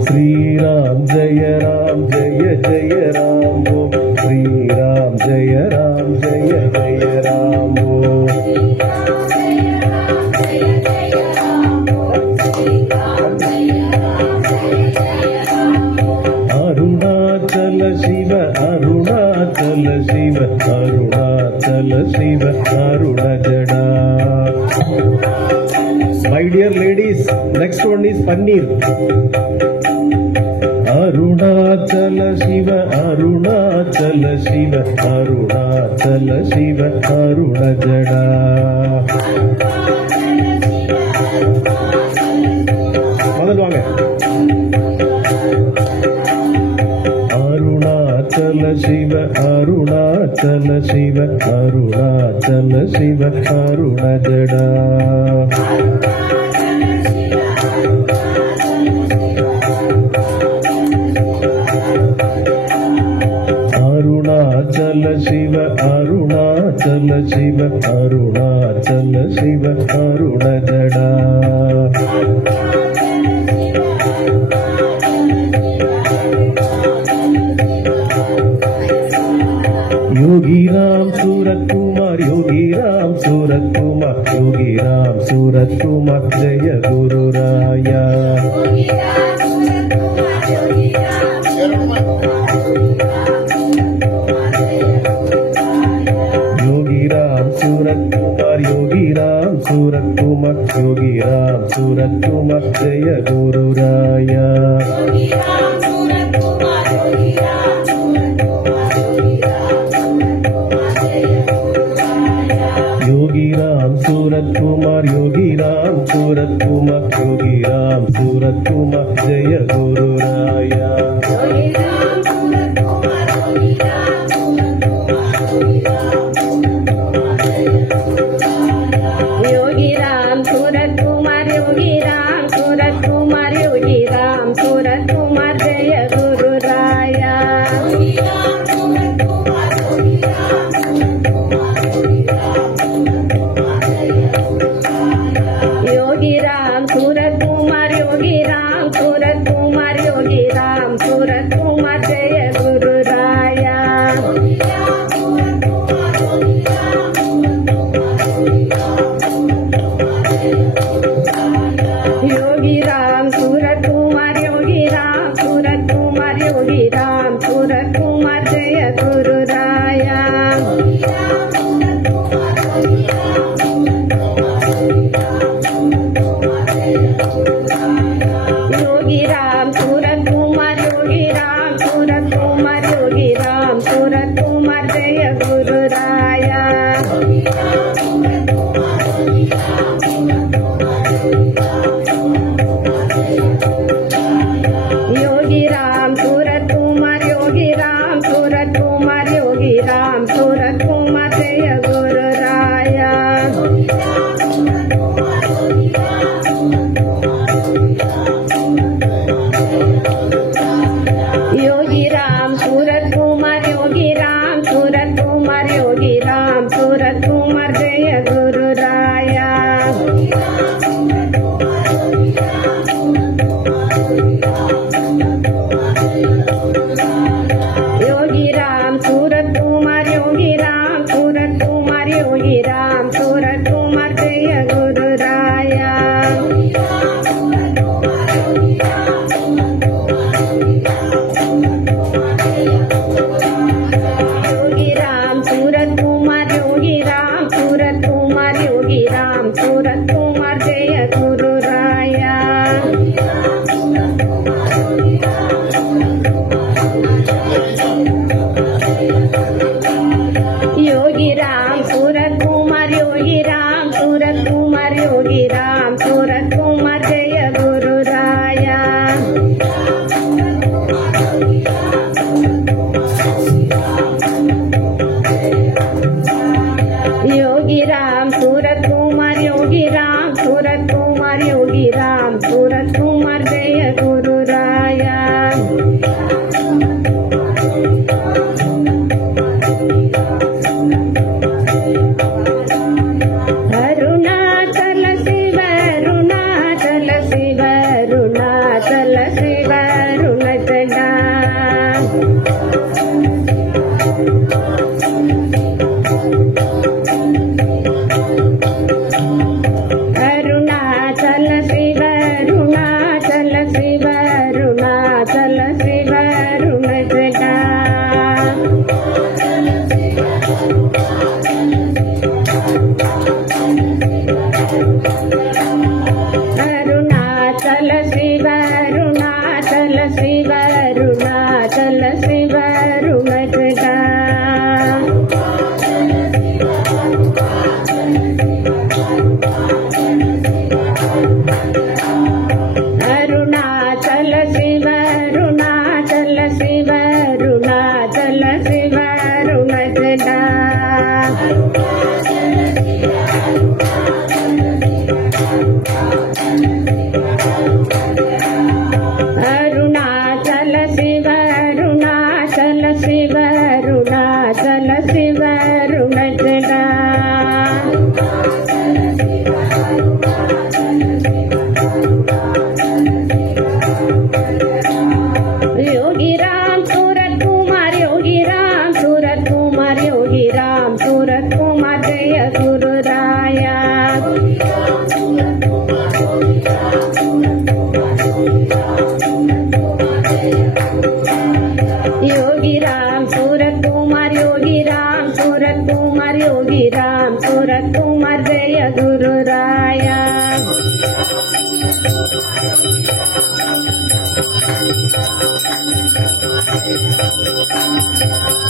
श्री राम जय जय राम श्री राम जय जय राम श्री राम जय जय Ram Arunachal Shiv Arunachal Shiv Arunachal Shiv Arun जडा My dear ladies, next one is Paneer. Arunachal Shiv Arunachal Shiv Arunachal Shiv Arun जडा முதல்ல வாங்க अरुणाचल शिव अरुणाचल शिव अरुणाचल शिव अरुण जडा अरुणाचल शिव अरुणाचल शिव अरुणाचल शिव अरुण जडा योगी राम सूरत कुमार जय गुरु राया योगी राम सूरत कुमार योगी राम सूरत कुमार योगी राम सूरत कुमार जय गुरु राया योगी राम सूरत कुमार योगी राम सूरत कुमार योगी राम सूरत कुमार जय गुरु राया योगी राम सूरत कुमार योगी राम सूरत कुमार योगी राम सूरत कुमार जय गुरु राया योगी राम सूरत कुमार योगी राम सूरत कुमार योगी राम सूरत कुमार जय गुरु राया योगी राम सूरत कुमार योगी राम सूरत कुमार योगी राम सूरत कुमार जय गुरु राया योगी राम सूरत कुमार योगी राम सूरत कुमार योगी राम सूरत कुमार जय गुरु राया योगी राम सूरत कुमार योगी राम सूरत कुमार योगी राम सूरत कुमार जय गुरु राया योगी राम सूरत कुमार योगी राम सूरत कुमार योगी राम सूरत कुमार जय गुरु राया योगी राम सूरत कुमार योगी राम सूरत कुमार योगी राम सूरत कुमार जय गुरु राया योगी राम सूरत कुमार योगी राम सूरत कुमार योगी राम सूरत कुमार जय गुरु राया योगी राम सूरत कुमार योगी राम सूरत कुमार योगी राम सूरत कुमार जय गुरु राया योगी राम सूरत कुमार योगी राम सूरत कुमार योगी राम सूरत कुमार जय गुरु राया अरुणाचल शिव अरुणाचल शिव अरुणाचल शिव अरुणचला अरुणाचल शिव अरुणाचल शिव अरुणाचल शिव अरुणचला अरुणाचल शिव अरुणाचल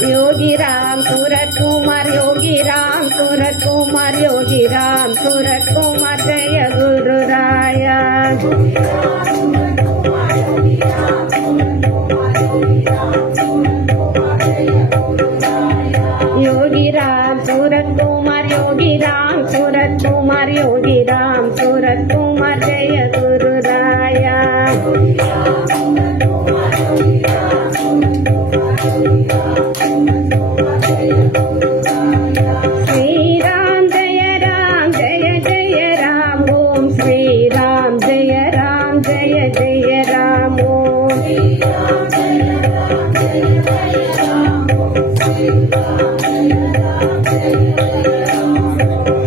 योगी राम सूरत कुमार, योगी राम सूरत कुमार, योगी राम सूरत कुमार, जय गुरु राया। योगी राम सूरत कुमार, योगी राम सूरत कुमार, योगी राम सूरत कुमार, जय गुरु राया। श्री राम जय राम, जय जय राम, ओम श्री राम जय राम, जय जय राम, ओम श्री राम जय राम, जय जय राम, ओम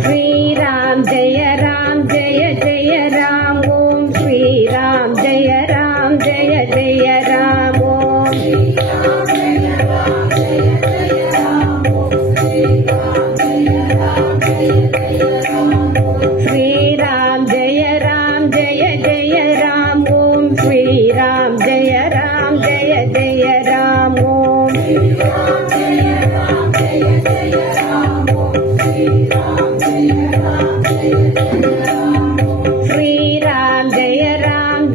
श्री राम जय राम, जय जय राम, ओम श्री राम जय राम, जय जय राम, ओम श्री राम जय राम, जय जय राम, ओम श्री राम जय राम, जय जय राम, ओम श्री राम जय राम, जय जय राम, ओम श्री राम जय राम, जय जय राम, ओम श्री राम जय राम,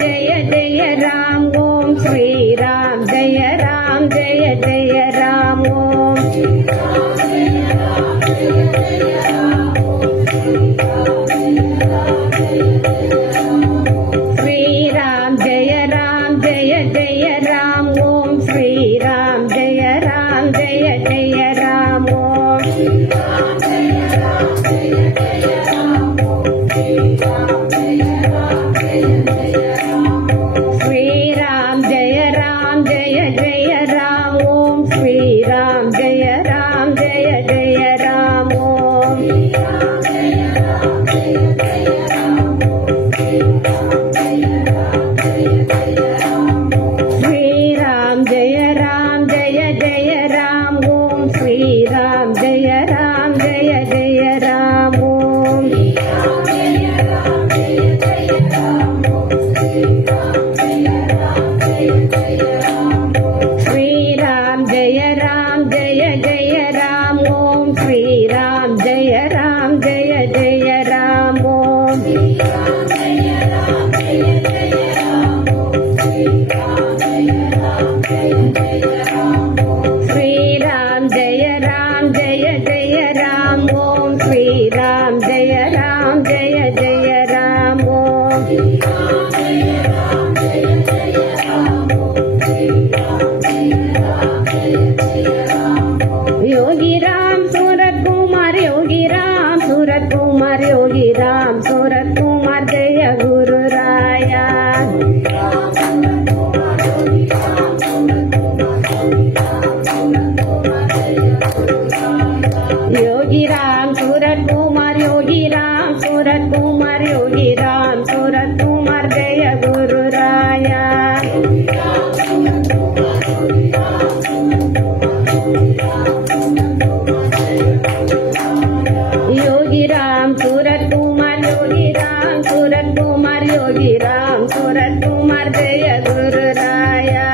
जय जय राम, ओम श्री राम जय राम, जय जय राम, ओम श्री राम जय राम, जय जय राम, ओम श्री राम जय राम, जय जय राम, ओम श्री राम जय राम, जय जय राम, ओम श्री राम जय राम, जय जय राम, ओम श्री राम जय राम, जय जय राम, ओम श्री राम जय राम, जय जय राम, ओम श्री राम जय राम, जय जय राम, ओम योगी राम सूरत कुमार, योगी राम सूरत कुमार, योगी राम सूरत कुमार, जय गुरु राया। योगी राम सूरत कुमार, योगी राम सूरत कुमार, योगी राम सूरत कुमार, जय गुरु राया। योगी राम सूरत कुमार, योगी राम सूरत कुमार, योगी राम सूरत कुमार, जय गुरु राया।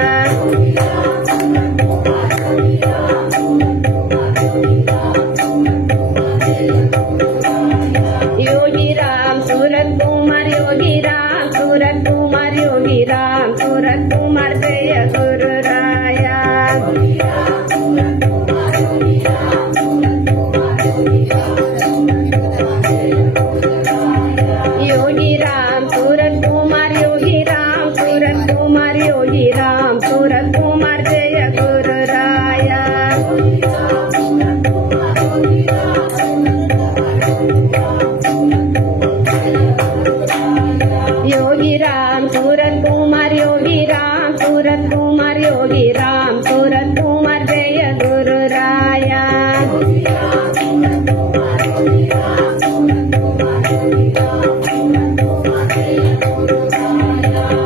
योगी राम सूरत कुमार, योगी राम सूरत कुमार, योगी राम सूरत कुमार, जय गुरु राया। योगी राम सूरत कुमार, योगी राम सूरत कुमार, योगी राम सूरत कुमार, जय गुरु राया। योगी राम सूरत कुमार, योगी राम सूरत कुमार, योगी राम सूरत कुमार, जय गुरु राया।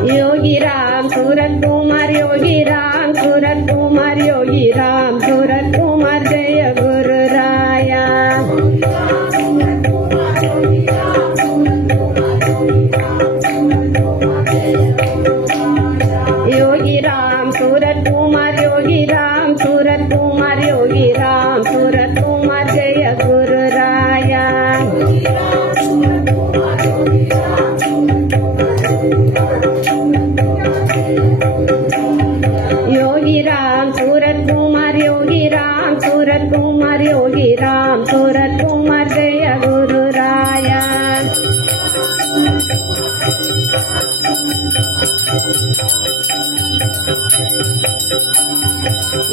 योगी राम सूरत कुमार, योगी राम सूरत कुमार, योगी राम सूरत कुमार, जय गुरु राया। योगी राम सूरत कुमार योगी राम सूरत कुमार योगी राम सूरत कुमार जय गुरु राया योगी राम सूरत कुमार योगी राम सूरत कुमार योगी राम सूरत कुमार जय गुरु राया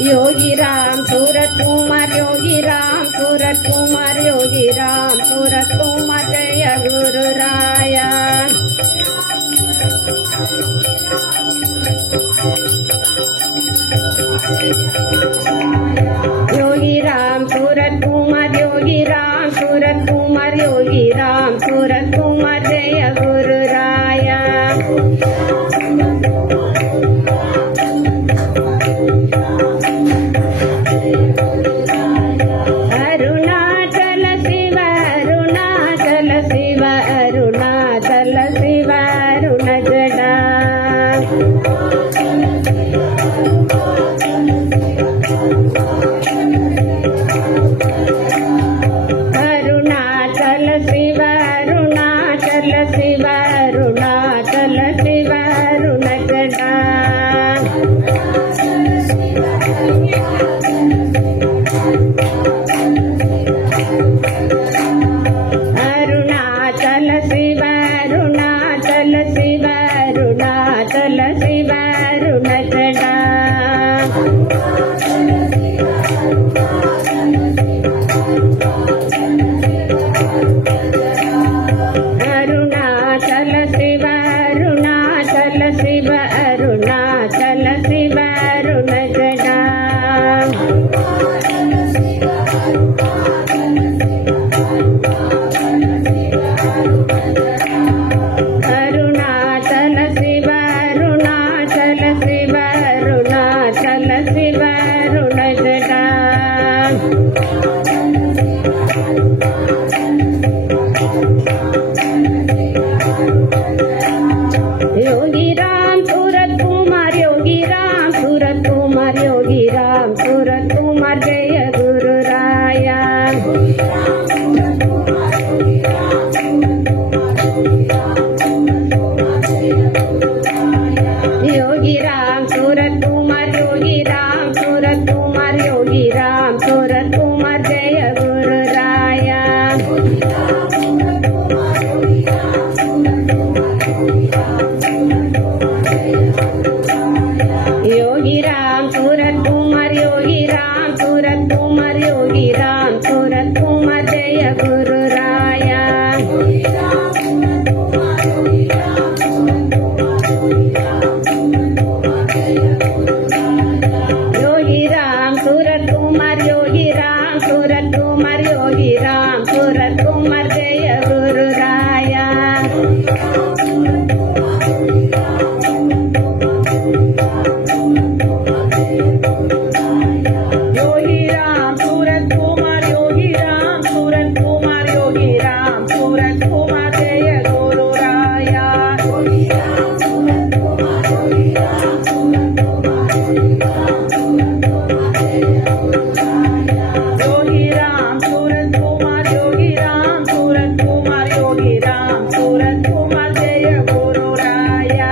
योगी राम सूरत कुमार योगी राम सूरत कुमार योगी राम सूरत कुमार जय गुरु राया योगी राम सूरत कुमार योगी राम सूरत कुमार योगी राम सूरत कुमार जय गुरु राया अरुणाचल शिव अरुणाचल शिव अरुणाचल शिव अरुण जडा अरुणाचल शिव अरुणाचल शिव अरुणाचल शिव अरुण जडा अरुणाचल शिव अरुणाचल शिव अरुणाचल शिव अरुण जडा अरुणाचल शिव अरुणाचल शिव अरुणाचल शिव अरुण जडा अरुणाचल शिव अरुणाचल शिव अरुणाचल शिव अरुण जडा योगी राम सूरत कुमार योगी राम सूरत कुमार योगी राम सूरत कुमार जय गुरु राया योगी राम सूरत कुमार योगी राम सूरत कुमार योगी राम सूरत कुमार जय गुरु राया योगी राम सूरत कुमार योगी राम सूरत कुमार योगी राम सूरत कुमार जय गुरु राया योगी राम सूरत कुमार योगी राम सूरत कुमार योगी राम सूरत कुमार जय गुरु राया योगी राम सूरत कुमार योगी राम सूरत कुमार योगी राम सूरत कुमार जय गुरु राया योगी राम सूरत कुमार योगी राम सूरत कुमार योगी राम सूरत कुमार जय गुरु राया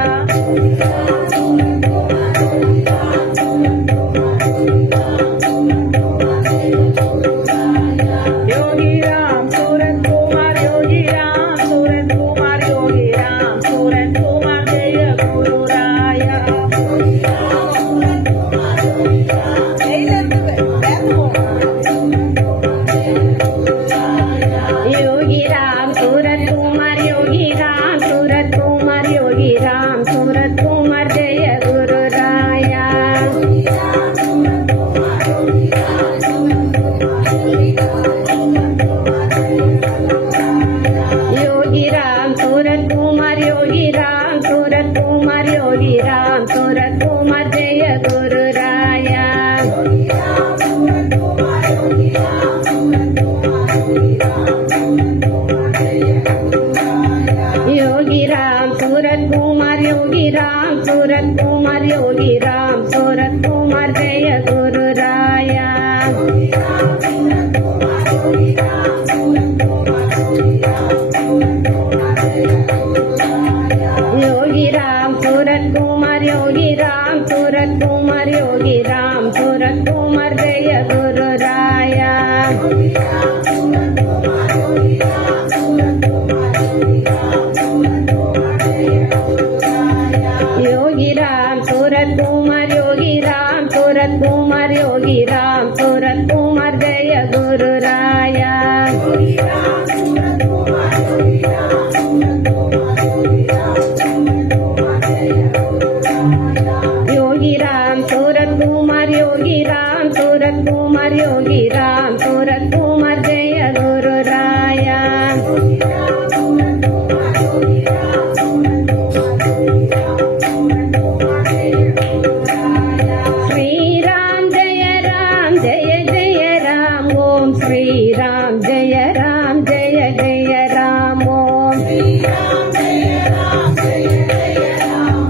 योगी राम सूरत कुमार योगी राम सूरत कुमार योगी राम सूरत कुमार जय गुरु राया योगी राम सूरत कुमार जय गुरु राया योगी राम सूरत कुमार योगी राम सूरत कुमार योगी राम सूरत कुमार जय गुरु राया योगी राम सूरत कुमार योगी राम सूरत कुमार योगी राम सूरत कुमार जय गुरु राया योगी राम सूरत कुमार योगी राम सूरत कुमार योगी राम सूरत कुमार जय गुरु राया श्री राम जय जय राम ओम श्री राम जय जय राम ओम श्री राम जय जय राम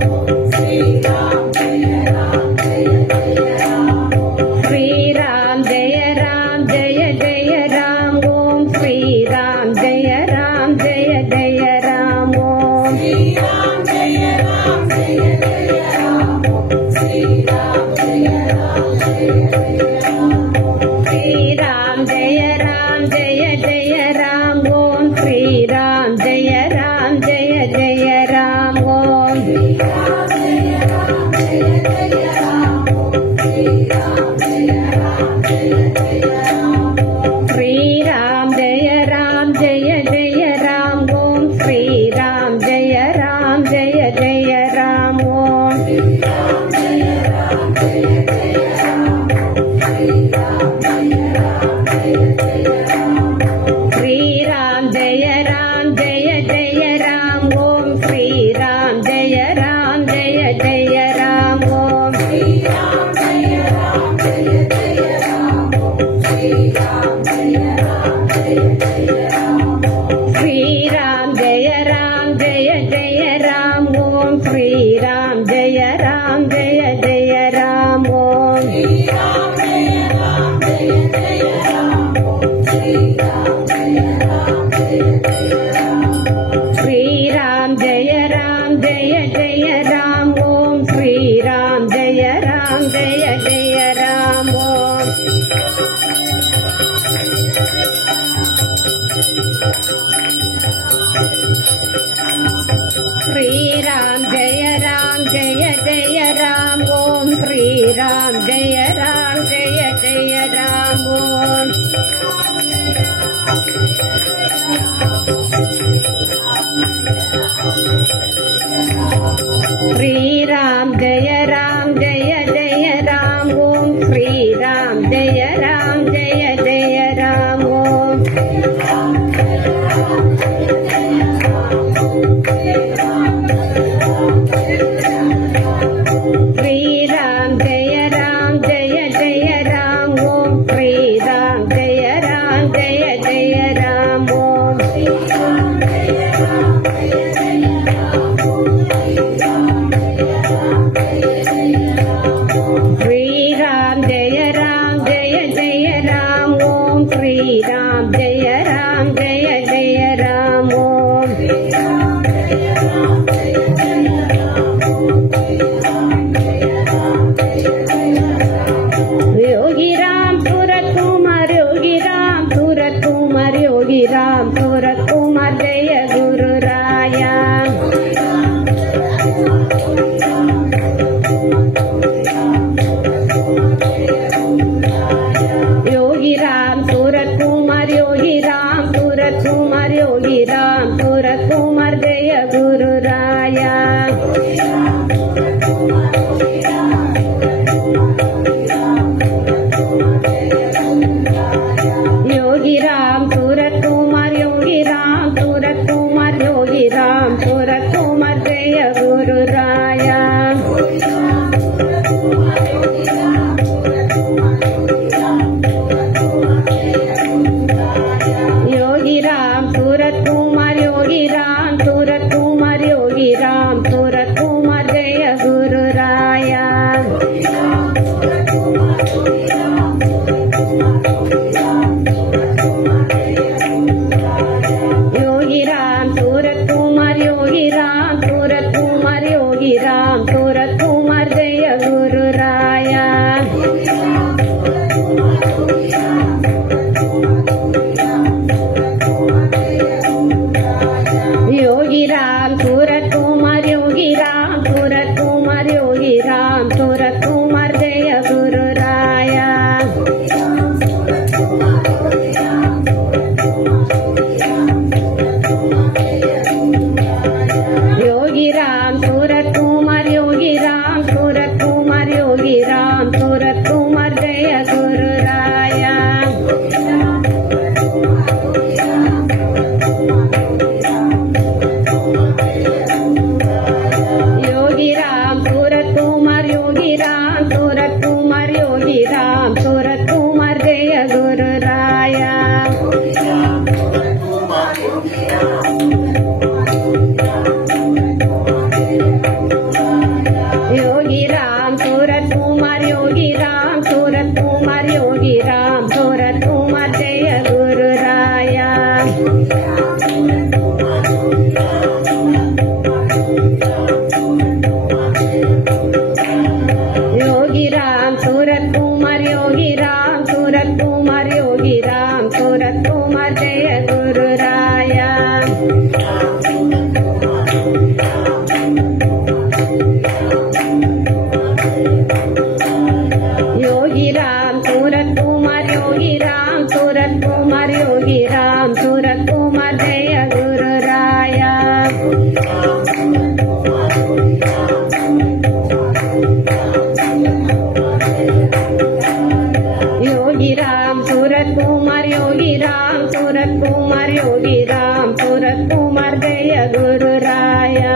श्री राम जय जय राम ओम श्री राम जय जय राम ओम श्री राम जय जय राम श्री राम जय जय राम ओम श्री राम जय जय राम ओम श्री राम जय जय राम ओम श्री राम जय जय राम ओम श्री राम जय जय राम ओम श्री राम जय जय राम ओम श्री राम जय जय राम ओम श्री राम जय जय राम ओम श्री राम जय जय राम ओम श्री राम जय जय राम ओम श्री राम जय जय राम ओम श्री राम जय जय राम ओम श्री राम जय जय राम ओम श्री राम जय जय राम ओम श्री राम जय जय राम ओम श्री राम जय जय राम ओम श्री राम जय जय राम ओम श्री राम जय जय राम ओम योगी राम सूरत कुमार योगी राम सूरत कुमार योगी राम सूरत कुमार जय गुरु राया योगी राम सूरत कुमार योगी राम सूरत कुमार योगी राम सूरत कुमार जय गुरु राया योगी राम सूरत कुमार योगी राम सूरत कुमार योगी राम सूरत कुमार जय गुरु राया योगी राम सूरत कुमार योगी राम सूरत कुमार योगी राम सूरत कुमार जय गुरु राया योगी राम सूरत कुमार योगी राम सूरत कुमार योगी राम सूरत कुमार जय गुरु राया योगी राम सूरत कुमार योगी राम सूरत कुमार योगी राम सूरत कुमार जय गुरु राया योगी राम सूरत कुमार योगी राम सूरत कुमार योगी राम सूरत कुमार जय गुरु राया योगी राम सूरत कुमार योगी राम सूरत कुमार योगी राम सूरत कुमार जय गुरु राया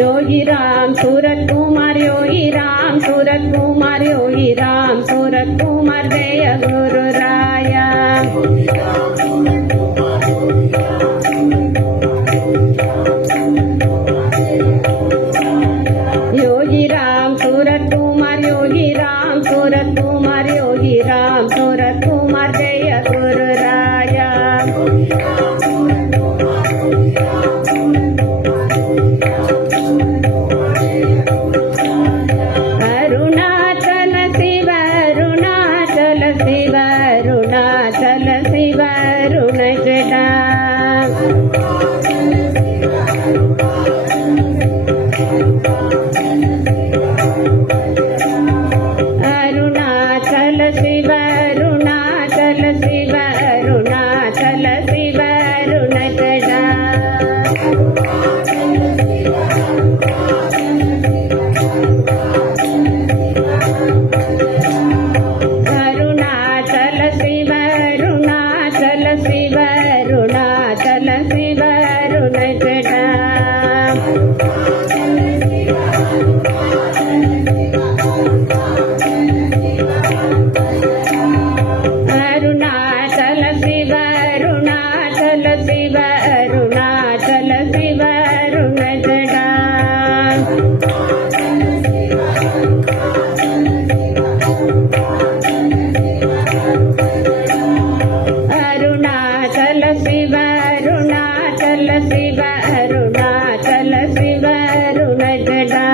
योगी राम सूरत कुमार योगी राम सूरत कुमार योगी राम सूरत कुमार जय गुरु राया योगी राम सूरत कुमार योगी राम सूरत कुमार योगी राम सूरत कुमार जय गुरु राया अरुणाचल शिव अरुणाचल शिव अरुणाचल शिव अरुणजटा अरुणाचल शिव अरुणाचल शिव अरुणाचल शिव अरुणजटा अरुणाचल शिव अरुणाचल शिव अरुणाचल शिव अरुणजटा अरुणाचल शिव अरुणाचल शिव अरुणाचल शिव अरुणजटा अरुणाचल शिव अरुणाचल शिव अरुणाचल शिव अरुणजटा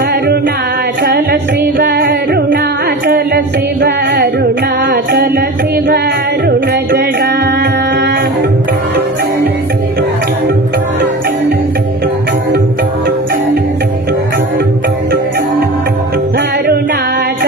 अरुणाचल शिव अरुणाचल शिव अरुणाचल शिव अरुणजटा अरुणाचल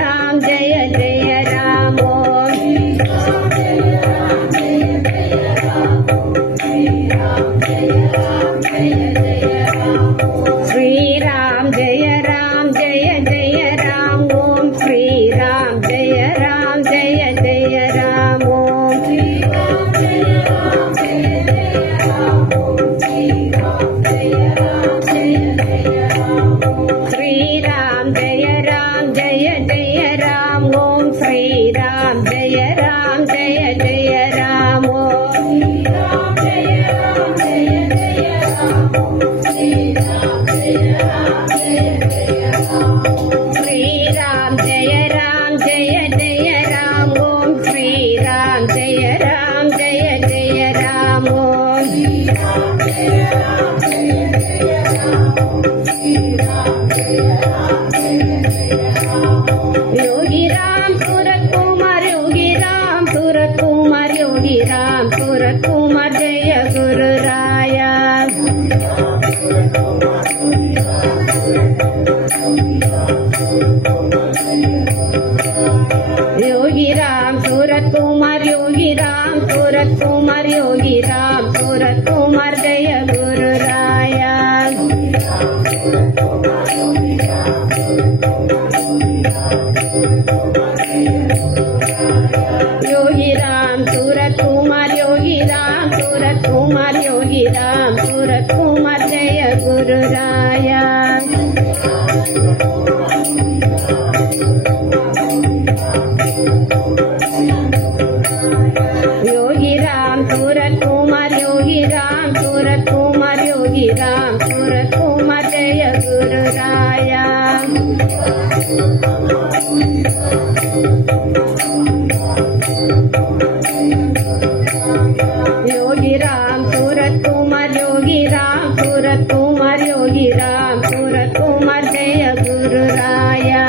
राम ओम श्री राम जय जय राम ओम श्री राम जय जय राम श्री राम जय राम जय जय राम ओम श्री राम जय जय राम ओम योगी राम सूरत कुमार योगी राम सूरत कुमार जय गुरु राया योगी राम सूरत कुमार योगी राम सूरत कुमार योगी राम सूरत कुमार जय गुरु राया योगी राम सूरत कुमार योगी राम सूरत कुमार योगी राम सूरत कुमार जय गुरु राया योगी राम सूरत कुमार योगी राम सूरत कुमार योगी राम सूरत कुमार जय गुरु राया योगी राम सूरत कुमार योगी राम सूरत कुमार योगी राम सूरत कुमार जय गुरु राया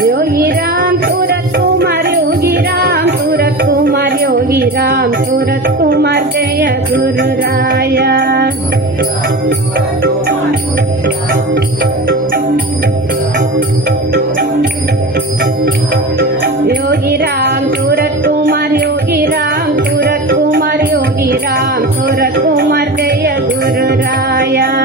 योगी राम सूरत कुमार योगी राम सूरत कुमार योगी राम सूरत कुमार जय गुरु राया योगी राम सूरत कुमार योगी राम सूरत कुमार योगी राम सूरत कुमार जय गुरु राया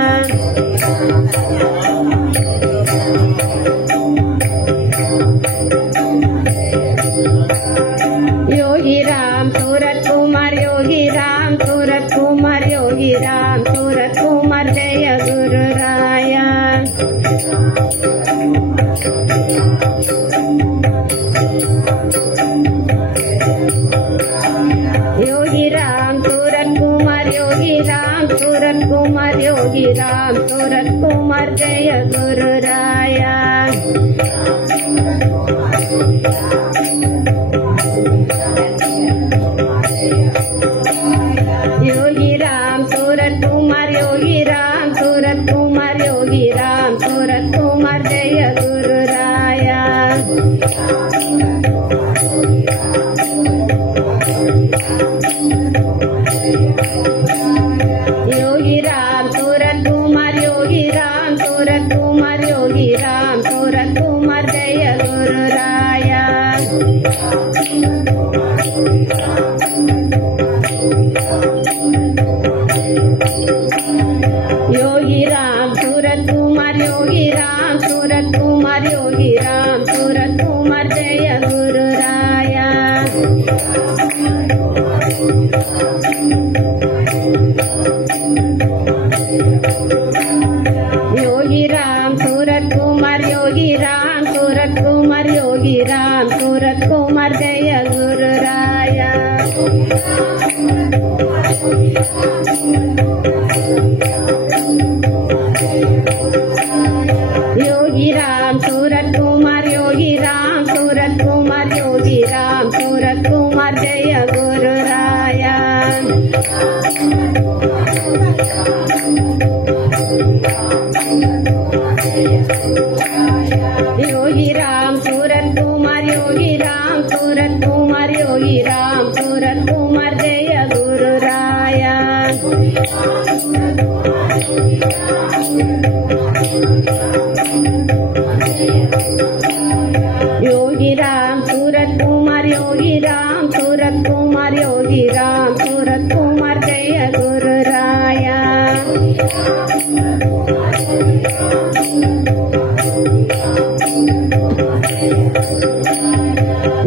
योगी राम सूरत कुमार योगी राम सूरत कुमार योगी राम सूरत कुमार जय गुरु राया योगी राम सूरत कुमार योगी राम सूरत कुमार योगी राम सूरत कुमार जय गुरु राया योगी राम सूरत कुमार योगी राम सूरत कुमार योगी राम सूरत कुमार जय गुरु राया योगी राम सूरत कुमार योगी राम सूरत कुमार योगी राम सूरत कुमार जय गुरु राया योगी राम सूरत कुमार योगी राम सूरत कुमार योगी राम सूरत कुमार जय गुरु राया योगी राम सूरत कुमार योगी राम सूरत कुमार योगी राम सूरत कुमार जय गुरु राया योगी राम सूरत कुमार योगी राम सूरत कुमार योगी राम सूरत कुमार जय गुरु राया योगी राम सूरत कुमार योगी राम सूरत कुमार योगी राम सूरत कुमार जय गुरु राया योगी राम सूरत कुमार योगी राम सूरत कुमार योगी राम सूरत कुमार जय गुरु राया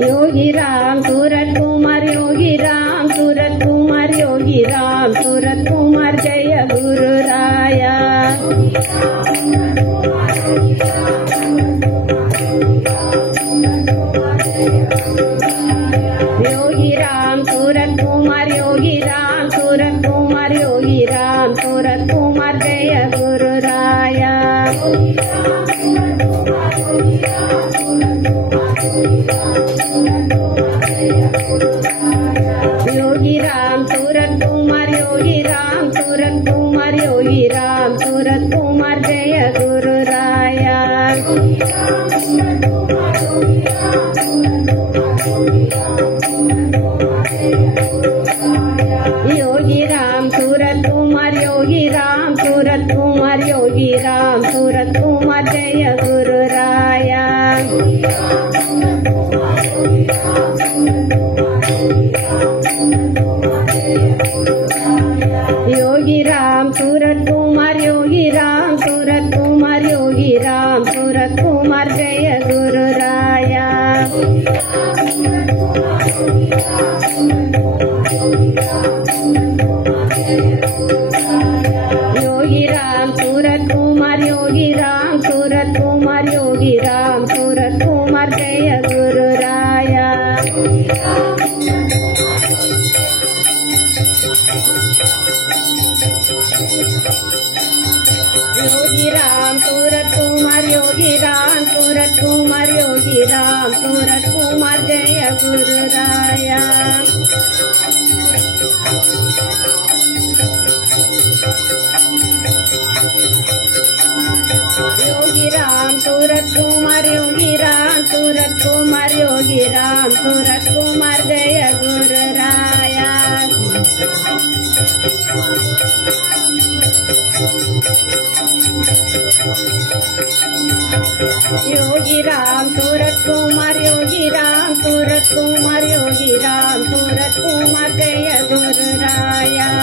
योगी राम सूरत कुमार योगी राम सूरत कुमार योगी राम सूरत कुमार जय गुरु राया योगी राम सूरत कुमार योगी राम सूरत कुमार योगी राम सूरत कुमार जय गुरु राया योगी राम सूरत कुमार योगी राम सूरत कुमार योगी राम सूरत कुमार जय गुरु राया योगी राम सूरत कुमार योगी राम सूरत कुमार योगी राम सूरत कुमार जय गुरु राया योगी राम सूरत कुमार योगी राम सूरत कुमार योगी राम सूरत कुमार जय गुरु राया योगी राम सूरत कुमार योगी राम सूरत कुमार योगी राम सूरत कुमार जय गुरु राया योगी राम सूरत कुमार योगी राम सूरत कुमार योगी राम सूरत कुमार जय गुरु राया योगी राम सूरत कुमार योगी राम सूरत कुमार योगी राम सूरत कुमार जय गुरु राया योगी राम सूरत कुमार योगी राम सूरत कुमार योगी राम सूरत कुमार जय गुरु राया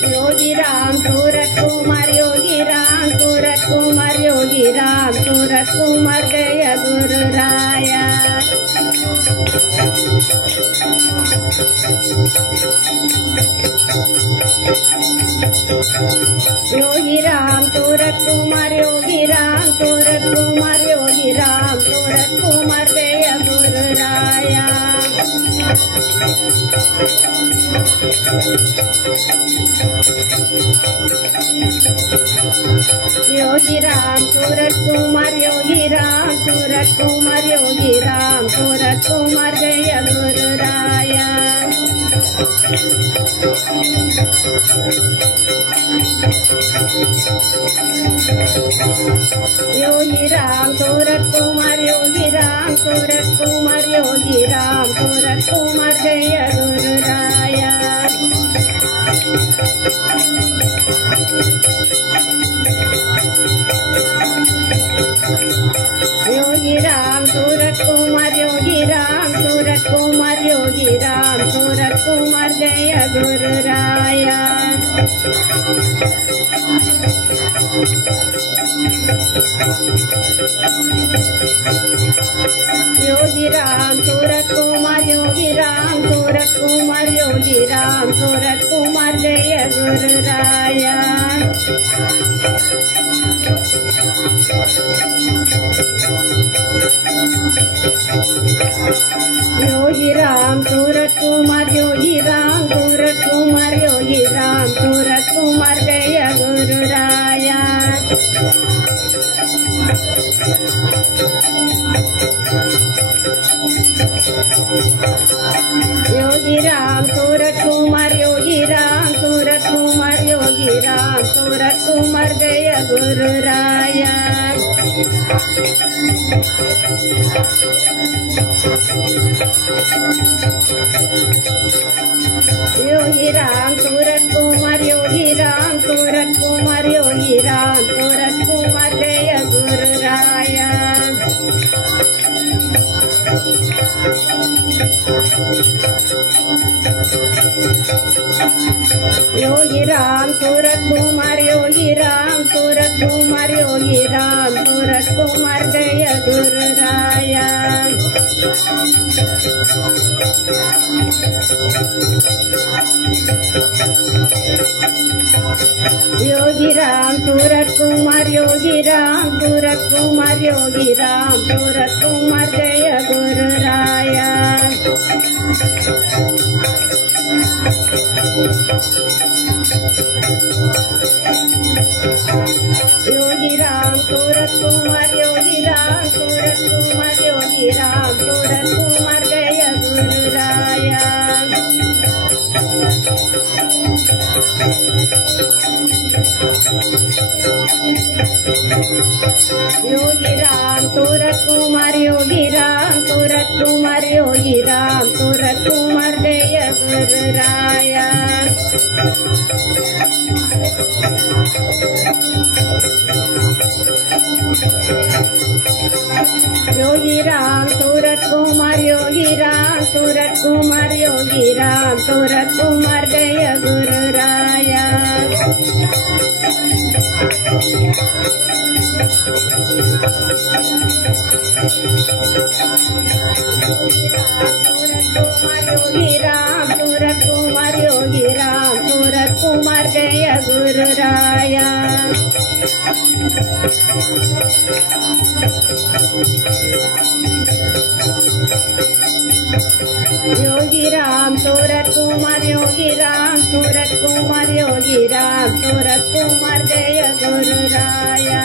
योगी राम सूरत कुमार योगी राम सूरत कुमार योगी राम सूरत कुमार जय गुरु राया योगी राम सूरत कुमार योगी राम सूरत कुमार योगी राम सूरत कुमार जय गुरु राया योगी राम सूरत कुमार योगी राम सूरत कुमार योगी राम सूरत कुमार जय गुरु राया योगी राम सूरत कुमार योगी राम सूरत कुमार योगी राम सूरत कुमार जय गुरु राया योगी राम सूरत कुमार योगी राम सूरत कुमार योगी राम सूरत कुमार जय गुरु राया योगी राम सूरत कुमार योगी राम सूरत कुमार योगी राम सूरत कुमार जय गुरु राया योगी राम सूरत कुमार योगी राम सूरत कुमार योगी राम सूरत कुमार जय गुरु राया योगी राम सूरत कुमार योगी राम सूरत कुमार योगी राम सूरत कुमार जय गुरु राया योगी राम सूरत कुमार योगी राम सूरत कुमार योगी राम सूरत कुमार जय गुरु राया योगी राम सूरत कुमार योगी राम सूरत कुमार योगी राम सूरत कुमार जय गुरु राया योगी राम सूरत कुमार योगी राम सूरत कुमार योगी राम सूरत कुमार जय गुरु राया योगी राम सूरत कुमार योगी राम सूरत कुमार योगी राम सूरत कुमार जय गुरु राया योगी राम सूरत कुमार योगी राम सूरत कुमार योगी राम सूरत कुमार जय गुरु राया योगी राम सूरत कुमार योगी राम सूरत कुमार योगी राम सूरत कुमार जय गुरु राया योगी राम सूरत कुमार योगी राम सूरत कुमार जय गुरु राया योगी राम सूरत कुमार योगी राम सूरत कुमार योगी राम सूरत कुमार जय गुरु राया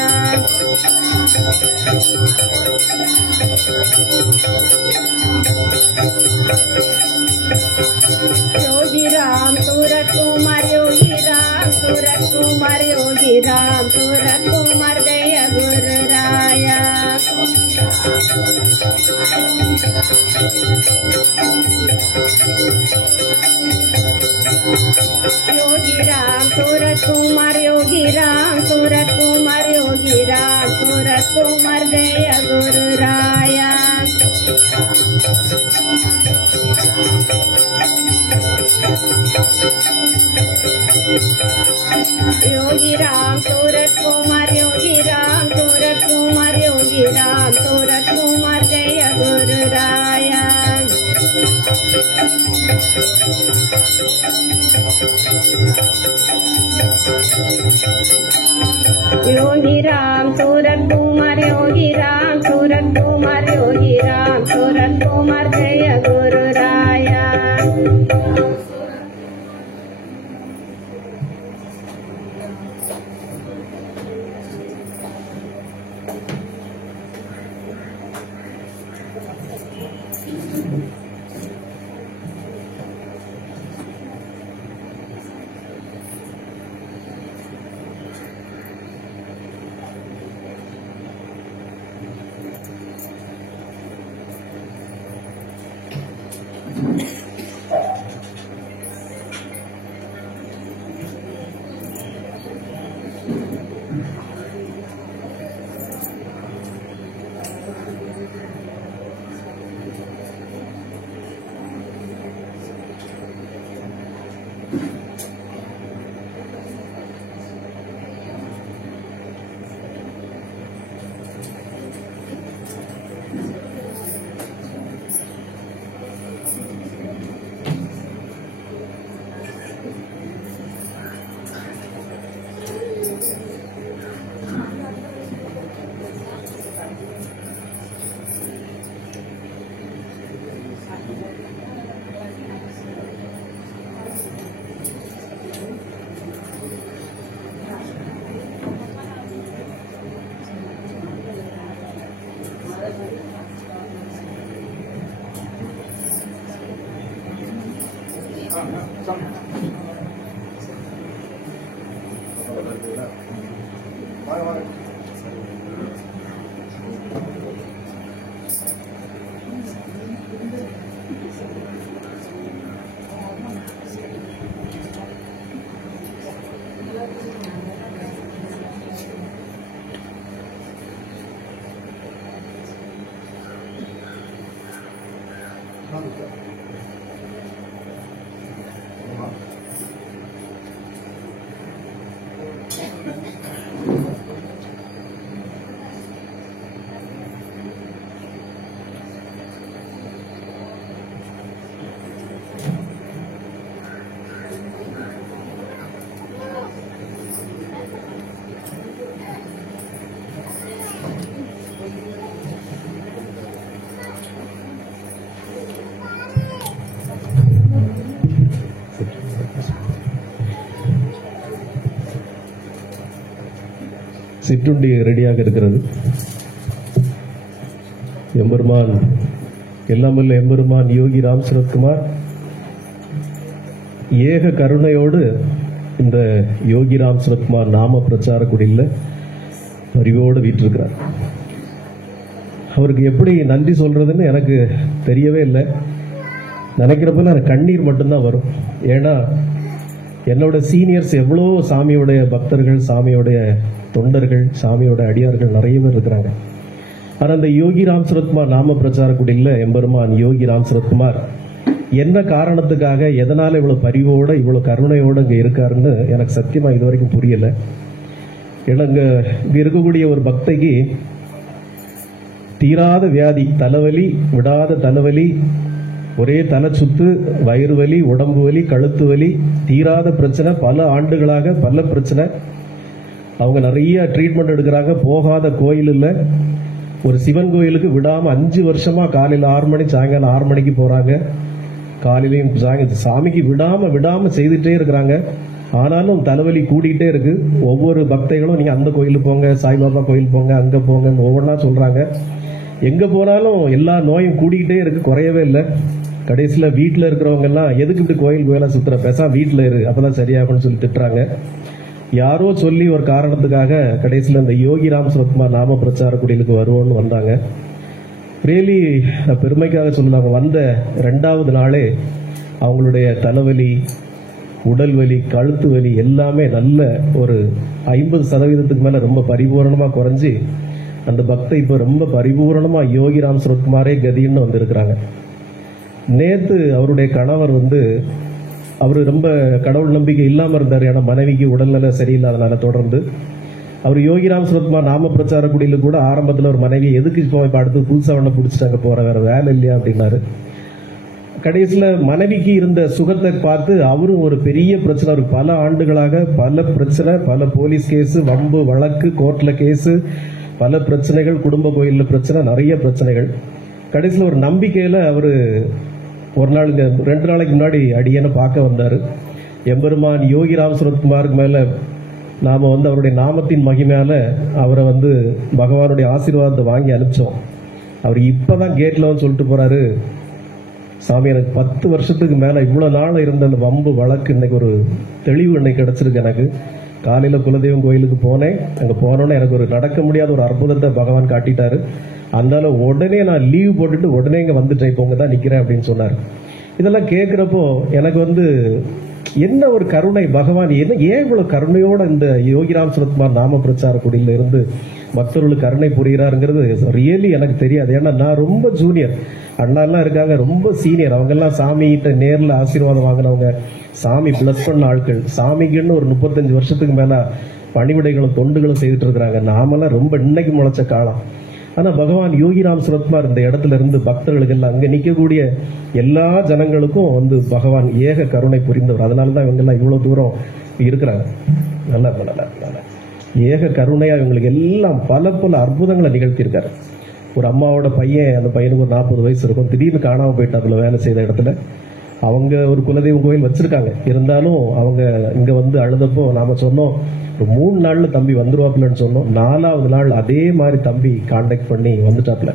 योगी राम सूरत कुमार योगी राम सूरत कुमार योगी राम सूरत कुमार जय गुरु राया योगी राम सूरत कुमार योगी राम सूरत कुमार योगी राम सूरत कुमार जय गुरु राया योगी राम सूरत कुमार योगी राम सूरत कुमार योगी राम सूरत कुमार जय गुरु राया योगी राम सूरत कुमार योगी राम सूरत कुमार योगी राम सूरत कुमार जय गुरु राया சிற்றுண்டி ரெடியாக இருக்கிறது. எம்பெருமான் எல்லாமல்ல எம்பெருமான் யோகி ராம் சரத்குமார் ஏக கருணையோடு இந்த யோகி ராம் சரத்குமார் நாம பிரச்சார குடியில் அறிவோடு வீற்றிருக்கிறார். அவருக்கு எப்படி நன்றி சொல்றதுன்னு எனக்கு தெரியவே இல்லை. நினைக்கிறப்ப எனக்கு கண்ணீர் மட்டும்தான் வரும். ஏன்னா என்னோட சீனியர்ஸ் எவ்வளோ சாமியோடைய பக்தர்கள், சாமியோடைய தொண்டர்கள், சாமியோட அடியார்கள் நிறைய பேர் இருக்கிறாங்க. ஆனால் இந்த யோகி ராம் சரத்குமார் நாம பிரச்சார குடியில் எம்பெருமான் யோகி ராம் சரத்குமார் என்ன காரணத்துக்காக, எதனால இவ்வளவு பரிவோட இவ்வளவு கருணையோட இங்க இருக்காருன்னு எனக்கு சத்தியமா இது வரைக்கும் புரியல. ஏன்னா இங்க இருக்கக்கூடிய ஒரு பக்தைக்கு தீராத வியாதி, தலைவலி, விடாத தலைவலி, ஒரே தலை சுத்து, வயிறு வலி, உடம்பு வலி, கழுத்து வலி, தீராத பிரச்சனை, பல ஆண்டுகளாக பல பிரச்சனை. அவங்க நிறைய ட்ரீட்மெண்ட் எடுக்கிறாங்க. போகாத கோயில் இல்லை. ஒரு சிவன் கோயிலுக்கு விடாம 5 வருஷமா காலையில் 6 மணி, சாயங்காலம் 6 மணிக்கு போறாங்க. காலையிலையும் சாமிக்கு விடாம செய்துட்டே இருக்கிறாங்க. ஆனாலும் தலைவலி கூடிக்கிட்டே இருக்கு. ஒவ்வொரு பக்தைகளும் நீங்க அந்த கோயிலுக்கு போங்க, சாய்பாபா கோயில் போங்க, அங்க போங்க, ஒவ்வொன்றா சொல்றாங்க. எங்க போனாலும் எல்லா நோயும் கூடிக்கிட்டே இருக்கு, குறையவே இல்லை. கடைசியில வீட்டுல இருக்கிறவங்க எல்லாம் எதுக்கு இப்படி கோயிலா சுத்துற, பேசா வீட்டுல இரு, அப்பதான் சரியாகும்னு சொல்லி திட்டுறாங்க. யாரோ சொல்லி ஒரு காரணத்துக்காக கடைசியில இந்த யோகி ராம் சரத்குமார் நாம பிரச்சார குடிலுக்கு வருவோம்னு வந்தாங்க. ரியலி பெருமைக்காக சொல்லுவாங்க. வந்த 2வது நாளே அவங்களுடைய தலைவலி, உடல் வலி, கழுத்து வலி எல்லாமே நல்ல ஒரு 50% மேல ரொம்ப பரிபூரணமா குறைஞ்சி அந்த பக்தை இப்ப ரொம்ப பரிபூரணமா யோகி ராம் சரத்குமாரே கதின்னு வந்திருக்கிறாங்க. நேத்து அவருடைய கணவர் அவரு ரொம்ப கடவுள் நம்பிக்கை இல்லாம இருந்தார். ஏன்னா மனைவிக்கு உடல்நல சரியில்லாதனால தொடர்ந்து அவர் யோகி ராம் சரத்குமார் நாம பிரச்சார குடியில கூட ஆரம்பத்தில் ஒரு மனைவி எதுக்கு இப்ப அடுத்து புதுசா ஒண்ணு பிடிச்சிட்டாங்க, போற வேற வேலை இல்லையா அப்படின்னாரு. கடைசியில மனைவிக்கு இருந்த சுகத்தை பார்த்து அவரும் ஒரு பெரிய பிரச்சனை, ஒரு பல ஆண்டுகளாக பல பிரச்சனை, பல போலீஸ் கேஸ், வம்பு வழக்கு, கோர்ட்ல கேஸ், பல பிரச்சனைகள், குடும்ப கோயில்ல பிரச்சனை, நிறைய பிரச்சனைகள். கடைசியில் ஒரு நம்பிக்கையில அவரு ஒரு நாள் 2 நாளைக்கு முன்னாடி அடியனை பார்க்க வந்தாரு. எம்பெருமான் யோகி ராம் சரத்குமாருக்கு மேல நாம அவருடைய நாமத்தின் மகிமையால அவரை பகவானுடைய ஆசீர்வாதத்தை வாங்கி அனுப்பிச்சோம். அவர் இப்பதான் கேட்ல சொல்லிட்டு போறாரு, சாமி எனக்கு 10 வருஷத்துக்கு மேல இவ்வளவு நாள் இருந்த அந்த வம்பு வழக்கு இன்னைக்கு ஒரு தெளிவு இன்னைக்கு கிடைச்சிருக்கு. எனக்கு காலையில குலதெய்வம் கோயிலுக்கு போனேன். அங்க போனோன்னு எனக்கு ஒரு நடக்க முடியாத ஒரு அற்புதத்தை பகவான் காட்டிட்டாரு. அதனால உடனே நான் லீவ் போட்டுட்டு உடனே இங்க வந்துட்டேன், இப்போ தான் நிக்கிறேன் அப்படின்னு சொன்னார். இதெல்லாம் கேட்கிறப்போ எனக்கு என்ன ஒரு கருணை, பகவான் ஏன் இவ்வளவு கருணையோட இந்த யோகிராம் சரத்குமார் நாம பிரச்சார குடியில இருந்து பக்தர்களுக்கு கருணை புரிகிறாருங்கிறது ரியலி எனக்கு தெரியாது. ஏன்னா நான் ரொம்ப ஜூனியர், அண்ணா எல்லாம் இருக்காங்க ரொம்ப சீனியர். அவங்க எல்லாம் சாமி கிட்ட நேர்ல ஆசீர்வாதம் வாங்கினவங்க, சாமி பிளஸ் பண்ண ஆட்கள், சாமிக்குன்னு ஒரு 35 வருஷத்துக்கு மேல பணிவிடைகளும் தொண்டுகளும் செய்துட்டு இருக்கிறாங்க. நாமெல்லாம் ரொம்ப இன்னைக்கு முளைச்ச காலம். ஆனா பகவான் யோகிராம் சரத்குமார் இந்த இடத்துல இருந்து பக்தர்களுக்கு எல்லாம் அங்க நிக்கக்கூடிய எல்லா ஜனங்களுக்கும் பகவான் ஏக கருணை புரிந்தவர். அதனாலதான் இவங்க எல்லாம் இவ்வளவு தூரம் இருக்கிறாங்க. நல்லா ஏக கருணையா இவங்களுக்கு எல்லாம் பல பல அற்புதங்களை நிகழ்த்தியிருக்காரு. ஒரு அம்மாவோட பையன், அந்த பையனுக்கு ஒரு 40 வயசு இருக்கும், திடீர்னு காணாம போயிட்டாப்புல வேலை செய்த இடத்துல. அவங்க ஒரு குலதெய்வ கோயில் வச்சிருக்காங்க, இருந்தாலும் அவங்க இங்க அழுதப்போ நாம சொன்னோம் ஒரு 3 நாள்ல தம்பி வந்துருவாப்புலன்னு சொன்னோம். 4வது நாள் அதே மாதிரி தம்பி கான்டாக்ட் பண்ணி வந்துட்டாப்புல.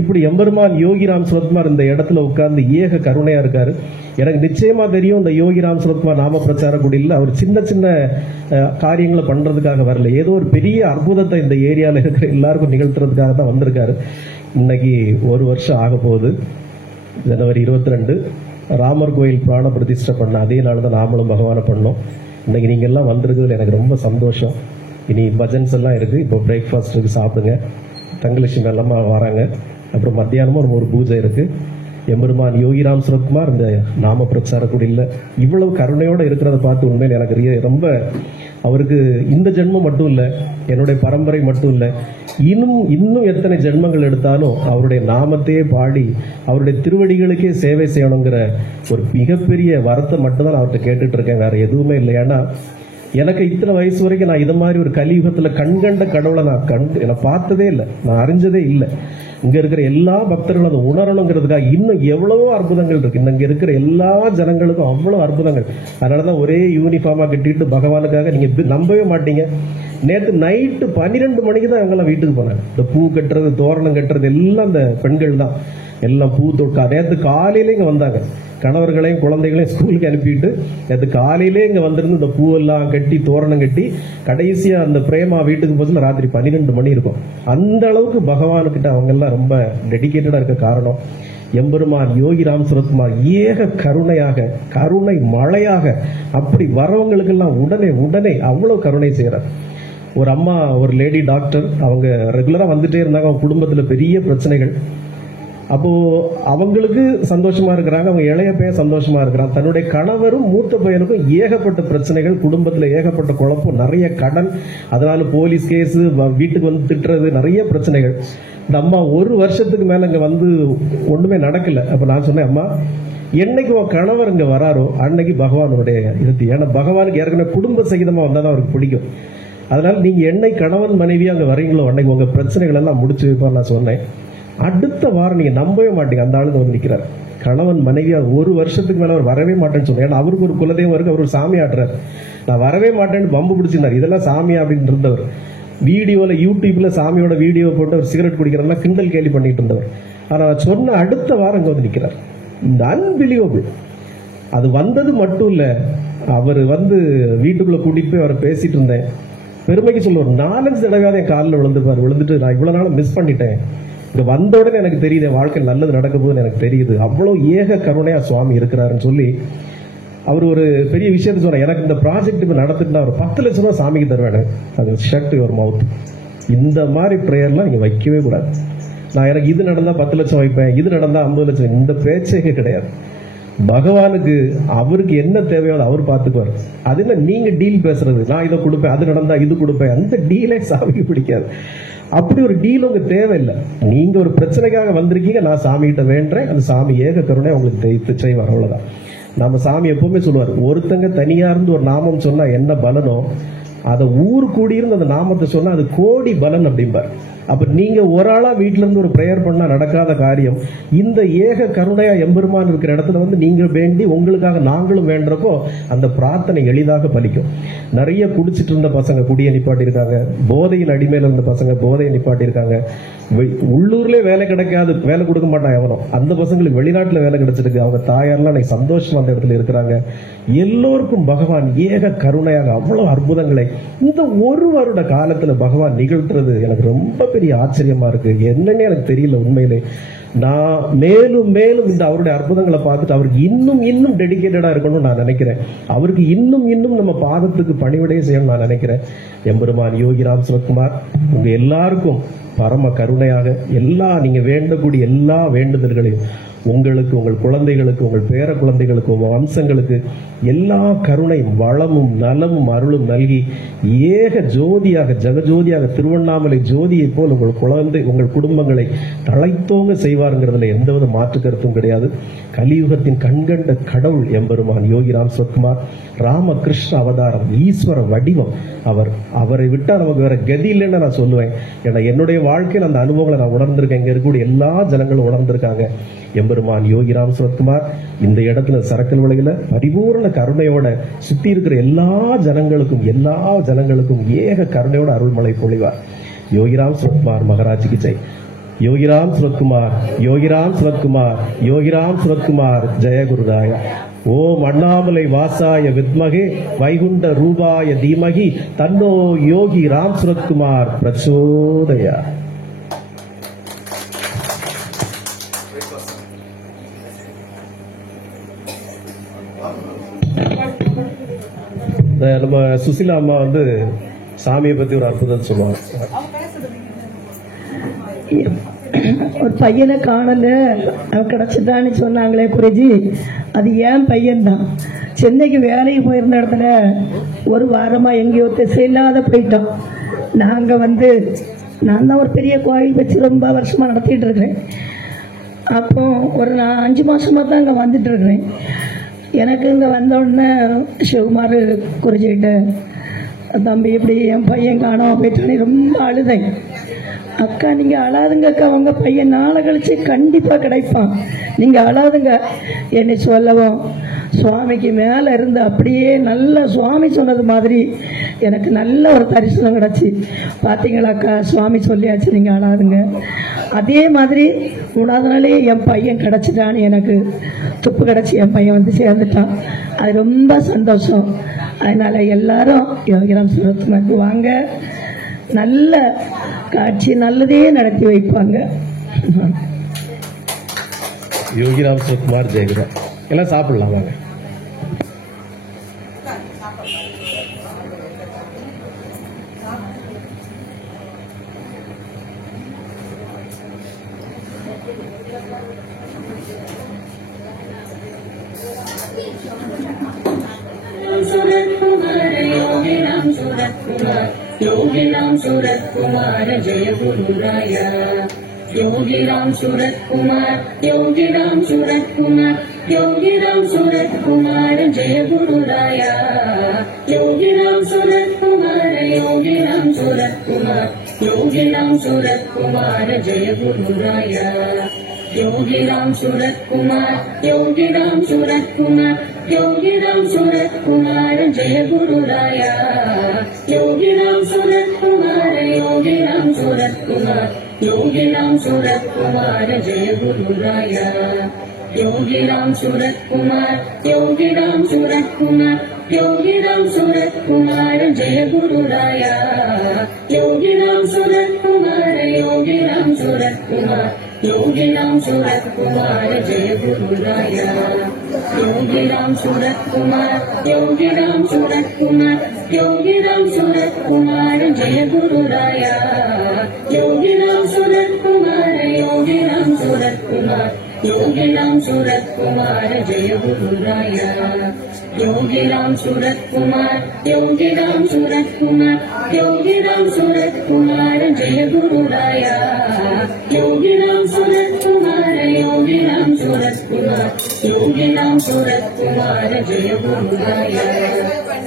இப்படி எம்பெருமான் யோகிராம் சரத்குமார் இந்த இடத்துல உட்கார்ந்து ஏக கருணையா இருக்காரு. எனக்கு நிச்சயமா தெரியும், இந்த யோகிராம் சரத்குமார் நாம பிரச்சார குடியில் அவர் சின்ன சின்ன காரியங்களை பண்றதுக்காக வரல, ஏதோ ஒரு பெரிய அற்புதத்தை இந்த ஏரியால இருக்கிற எல்லாருக்கும் நிகழ்த்துறதுக்காக தான் வந்திருக்காரு. இன்னைக்கு 1 வருஷம் ஆக போகுது. ஜனவரி 22 ராமர் கோயில் பிராண பிரதிஷ்டை பண்ண அதே நாள் தான் நாமளும் பகவானை பண்ணோம். இன்னைக்கு நீங்க எல்லாம் வந்திருக்கிறது எனக்கு ரொம்ப சந்தோஷம். இனி பஜன்ஸ் எல்லாம் இருக்கு, இப்போ பிரேக்ஃபாஸ்ட் இருக்கு, சாப்பிடுங்க. தங்கலட்சுமி எல்லாமே வராங்க. அப்புறம் மத்தியானமும் ஒரு பூஜை இருக்கு. எம்பெருமான் யோகிராம் சுரத்குமார் இந்த நாம பிரச்சார குடியில் இவ்வளவு கருணையோட இருக்கிறத பார்த்து உண்மையில் எனக்கு ரொம்ப அவருக்கு இந்த ஜென்மம் மட்டும் இல்லை, என்னுடைய பரம்பரை மட்டும் இல்லை, இன்னும் எத்தனை ஜென்மங்கள் எடுத்தாலும் அவருடைய நாமத்தையே பாடி அவருடைய திருவடிகளுக்கே சேவை செய்யணுங்கிற ஒரு மிகப்பெரிய வரத்தை மட்டும்தான் அவர்கிட்ட கேட்டுட்டு இருக்கேன். வேற எதுவுமே இல்லை. ஏன்னா எனக்கு இத்தனை வயசு வரைக்கும் நான் இது மாதிரி ஒரு கலியுகத்துல கண்கண்ட கடவுளை நான் பார்த்ததே இல்லை, நான் அறிஞ்சதே இல்லை. இங்க இருக்கிற எல்லா பக்தர்களும் அதை உணரணுங்கிறதுக்காக இன்னும் எவ்வளவோ அற்புதங்கள் இருக்கு. இங்க இருக்கிற எல்லா ஜனங்களுக்கும் அவ்வளவு அற்புதங்கள். அதனாலதான் ஒரே யூனிஃபார்மா கட்டிட்டு பகவானுக்காக நீங்க நம்பவே மாட்டீங்க, நேற்று நைட்டு 12 மணிக்கு தான் எங்கெல்லாம் வீட்டுக்கு போனாங்க. இந்த பூ கட்டுறது, தோரணம் கட்டுறது எல்லாம் இந்த பெண்கள் தான். எல்லாம் பூ தொட்டா நேற்று காலையில இங்க வந்தாங்க. கணவர்களையும் குழந்தைகளையும் ஸ்கூலுக்கு அனுப்பிட்டு நேற்று காலையிலே இங்க வந்திருந்து இந்த பூவெல்லாம் கட்டி தோரணம் கட்டி கடைசியா அந்த பிரேமா வீட்டுக்கு போச்சுல ராத்திரி 12 மணி இருக்கும். அந்த அளவுக்கு பகவானுக்கிட்ட அவங்க எல்லாம் ரொம்ப டெடிகேட்டடா இருக்க காரணம் எம்பெருமான் யோகிராம் சுரத்குமார் ஏக கருணையாக, கருணை மழையாக அப்படி வரவங்களுக்கெல்லாம் உடனே அவ்வளவு கருணை செய்யறார். ஒரு அம்மா, ஒரு லேடி டாக்டர், அவங்க ரெகுலரா வந்துட்டே இருந்தாங்க. அவங்க குடும்பத்துல பெரிய பிரச்சனைகள். அப்போ அவங்களுக்கு சந்தோஷமா இருக்கிறாங்க, அவங்க இளைய பையன் சந்தோஷமா இருக்கிறான். தன்னுடைய கணவரும் மூத்த பையனுக்கும் ஏகப்பட்ட பிரச்சனைகள், குடும்பத்துல ஏகப்பட்ட குழப்பம், நிறைய கடன், அதனால போலீஸ் கேஸ், வீட்டுக்கு வந்து திட்டுறது, நிறைய பிரச்சனைகள். இந்த அம்மா 1 வருஷத்துக்கு மேல இங்க வந்து ஒண்ணுமே நடக்கல. அப்ப நான் சொன்னேன், அம்மா என்னைக்கு உன் கணவர் இங்க வராரோ அன்னைக்கு பகவானுடைய இறுதி. ஏன்னா பகவானுக்கு ஏற்கனவே குடும்ப சகிதமா வந்தாதான் அவருக்கு பிடிக்கும். அதனால நீங்க என்னை கணவன் மனைவியா அங்க வரீங்களோ அன்னைக்கு உங்க பிரச்சனைகள் எல்லாம் முடிச்சு வைப்பான்னு நான் சொன்னேன். அடுத்த வாரம் நீங்க நம்பவே மாட்டீங்க, அந்த ஆளுங்க வந்து நிக்கிறார். கணவன் மனைவியா 1 வருஷத்துக்கு மேல அவர் வரவே மாட்டேன்னு சொன்னேன். ஏன்னா அவருக்கு ஒரு குலதெய்வம் இருக்கு, அவர் ஒரு சாமி ஆடுறாரு. நான் வரவே மாட்டேன்னு பம்பு பிடிச்சிருந்தார். இதெல்லாம் சாமியா அப்படின்னு இருந்தவர். வீடியோல யூடியூப்ல சாமியோட வீடியோ போட்டு அவர் சிகரெட் குடிக்கிறதெல்லாம் கிண்டல் கேலி பண்ணிட்டு இருந்தவர். ஆனா சொன்ன அடுத்த வாரம் இங்க வந்து நிக்கிறார். இந்த அன்பிலீவபிள். அது வந்தது மட்டும் இல்ல, அவர் வந்து வீட்டுக்குள்ள கூட்டிட்டு போய் அவரை பேசிட்டு இருந்தேன். பெருமைக்கு சொல்லுவார், 4-5 தடவையாவது என் காலில் விழுந்துட்டு நான் இவ்வளவு நாள் மிஸ் பண்ணிட்டேன், இங்க வந்த உடனே எனக்கு தெரியுது என் வாழ்க்கை நல்லது நடக்க போகுதுன்னு எனக்கு தெரியுது, அவ்வளவு ஏக கருணையா சுவாமி இருக்கிறாருன்னு சொல்லி அவர் ஒரு பெரிய விஷயத்த சொன்னார். எனக்கு இந்த ப்ராஜெக்ட் இப்ப நடத்திட்டு ஒரு 10 லட்சம் ரூபாய் சாமிக்கு தருவேன், அது ஷட் யுவர் மவுத். இந்த மாதிரி பிரேயர்லாம் நீங்க வைக்கவே கூடாது. நான் எனக்கு இது நடந்தா 10 லட்சம் வைப்பேன், இது நடந்தா 50 லட்சம், இந்த பேச்சே கிடையாது. பகவானுக்கு அவருக்கு என்ன தேவையோ அவர் பார்த்துக்குவார். அது என்ன நீங்க டீல் பேசுறது, நான் இதை கொடுப்பேன், அது நடந்தா இது கொடுப்பேன், அந்த டீலே சாமிக்கு பிடிக்காது. அப்படி ஒரு டீல் உங்க தேவையில்லை. நீங்க ஒரு பிரச்சனைக்காக வந்திருக்கீங்க, நான் சாமி கிட்ட வேண்டேன், அந்த சாமி ஏக கருணை உங்களுக்கு தெய்த்து செய்வார். அவ்வளவுதான். நம்ம சாமி எப்பவுமே சொல்லுவார், ஒருத்தங்க தனியா இருந்து ஒரு நாமம் சொன்னா என்ன பலனோ அதை ஊர் கூடியிருந்து அந்த நாமத்தை சொன்னா அது கோடி பலன் அப்படிம்பார். அப்ப நீங்க ஒரு ஆளா வீட்டுல இருந்து ஒரு பிரேயர் பண்ணா நடக்காத காரியம், இந்த ஏக கருணையா எம்பெருமான் இருக்கிற இடத்துல வந்து நீங்க வேண்டி உங்களுக்காக நாங்களும் வேண்டப்போ அந்த பிரார்த்தனை எளிதாக பலிக்கும். நிறைய குடிச்சிட்டு இருந்த பசங்க குடியை நிப்பாட்டி இருக்காங்க, போதையின் அடிமையில இருந்த பசங்க போதையை நிப்பாட்டி இருக்காங்க, உள்ளூர்லயே வேலை கிடைக்காது, வேலை கொடுக்க மாட்டாங்க எவனும், அந்த பசங்களுக்கு வெளிநாட்டுல வேலை கிடைச்சிருக்கு, அவங்க தாயாரெல்லாம் இன்னைக்கு சந்தோஷமா அந்த இடத்துல இருக்கிறாங்க. எல்லோருக்கும் பகவான் ஏக கருணையாக அவ்வளவு அற்புதங்களை இந்த 1 வருட காலத்துல பகவான் நிகழ்த்துறது எனக்கு ரொம்ப பெரிய ஆச்சரியமா இருக்கு. என்னன்னு எனக்கு தெரியல உண்மையிலே. நான் மேலும் மேலும் இந்த அவருடைய அற்புதங்களை பார்த்துட்டு அவருக்கு இன்னும் டெடிகேட்டடா இருக்கணும்னு நான் நினைக்கிறேன். அவருக்கு இன்னும் நம்ம பாதத்துக்கு பணிவிடைய செய்யணும் நான் நினைக்கிறேன். எம்பெருமான் யோகிராம் சுரத்குமார் உங்க எல்லாருக்கும் பரம கருணையாக நீங்க வேண்டக்கூடிய எல்லா வேண்டுதல்களையும் உங்களுக்கு, உங்கள் குழந்தைகளுக்கு, உங்கள் பேர குழந்தைகளுக்கு, உங்கள் வம்சங்களுக்கு எல்லா கருணையும் வளமும் நலமும் அருளும் நல்கி ஏக ஜோதியாக ஜெகஜோதியாக திருவண்ணாமலை ஜோதியை போல் உங்கள் குடும்பங்களை தழைத்தோங்க செய்வாருங்கிறதுல எந்தவித மாற்று கருத்தும் கிடையாது. கலியுகத்தின் கண்கண்ட கடவுள் எம்பெருமான் யோகிராம் சுரத்குமார் ராமகிருஷ்ண அவதாரம், ஈஸ்வர வடிவம். அவரை விட்டா நமக்கு வேற கதி இல்லைன்னு நான் சொல்லுவேன். ஏன்னா என்னுடைய வாழ்க்கையில் அந்த அனுபவங்களை நான் உணர்ந்திருக்கேன், இங்க இருக்கக்கூடிய எல்லா ஜனங்களும் உணர்ந்திருக்காங்க. எம்பெருமான் யோகிராம் சுரத்குமார் இந்த இடத்துல சரக்கல் விலையில பரிபூர்ண கருணையோட சுத்தி இருக்கிற எல்லா ஜனங்களுக்கும் ஏக கருணையோட அருள்மலை பொழிவார். யோகிராம் சுரத்குமார் மகாராஜிக்கு ஜெய். யோகிராம் சுரத்குமார், யோகிராம் சுரத்குமார், யோகிராம் சுரத்குமார், ஜெய குருராய. ஓம் அண்ணாமலை வாசாய வித்மகே வைகுண்ட ரூபாய தீமகி தன்னோ யோகி ராம் சுரத்குமார் பிரச்சோதயா. நம்ம சுசிலா அம்மா வந்து சாமியை பத்தி ஒரு அற்புதம் சொல்லுவாங்க. ஒரு பையனை காணல, அவன் கிடைச்சிட்டான்னு சொன்னாங்களே குருஜி, அது ஏன் பையன்தான். சென்னைக்கு வேலைக்கு போயிருந்த இடத்துல ஒரு வாரமா எங்கேயோ திசையில்லாத போயிட்டோம். நாங்க நான் தான் ஒரு பெரிய கோயில் வச்சு ரொம்ப வருஷமா நடத்திட்டு இருக்கிறேன். அப்போ ஒரு 5 மாசமா தான் அங்க வந்துட்டு இருக்கிறேன். எனக்கு இங்க வந்த உடனே சிவகுமார் குருஜிக்கிட்ட, தம்பி இப்படி என் பையன் காணாம போயிட்டு ரொம்ப அழுதேன். அக்கா நீங்க அழாதுங்க அக்கா, உங்க பையன் நாளை கழிச்சு கண்டிப்பா கிடைப்பான், நீங்க அழாதுங்க என்னை சொல்லவும், சுவாமிக்கு மேல இருந்து அப்படியே நல்ல சுவாமி சொன்னது மாதிரி எனக்கு நல்ல ஒரு தரிசனம் கிடைச்சி. பாத்தீங்களாக்கா, சுவாமி சொல்லியாச்சு, நீங்க அழாதுங்க. அதே மாதிரி 3வது நாளே என் பையன் கிடைச்சிட்டான்னு எனக்கு துப்பு கிடைச்சி என் பையன் சேர்ந்துட்டான். அது ரொம்ப சந்தோஷம். அதனால எல்லாரும் யோகிராம் சுரத்குமாருக்கு வாங்க, நல்ல காட்சி நல்லதே நடத்தி வைப்பாங்க. யோகிராம் சுரத்குமார் ஜெயகுரு எல்லாம் சாப்பிடலாம் வாங்க. योगीराम सूरत कुमार जय गुरुराय। योगीराम सूरत कुमार, योगीराम सूरत कुमार, योगीराम सूरत कुमार जय गुरुराय। योगीराम सूरत कुमार, योगीराम सूरत कुमार, योगीराम सूरत कुमार जय गुरुराय। योगीराम सूरत कुमार, योगीराम सूरत कुमार, योगीराम सूरत कुमार जय गुरुराय। योगीराम सूरत कुमार, योगीराम सूरत कुमार, योगीराम सूरत कुमार जय गुरुराय। योगीराम सूरत कुमार, योगीराम सूरत कुमार, योगीराम सूरत कुमार जय गुरुराय। योगीराम सूरत कुमार, योगीराम सूरत कुमार, योगीराम सूरत कुमार जय गुरुराय। योगीराम सूरत कुमार, योगीराम सूरत कुमार, योगीराम सूरत कुमार जय गुरुराय। योगीराम सूरत कुमार, योगीराम सूरत कुमार, योगीराम सूरत कुमार जय गुरुराय। योगीराम सूरत कुमार, योगीराम सूरत कुमार, योगीराम सूरत कुमार जय गुरुराय। योगीराम सूरत कुमार, योगीराम सूरत कुमार, योगीराम सूरत कुमार जय गुरुराय।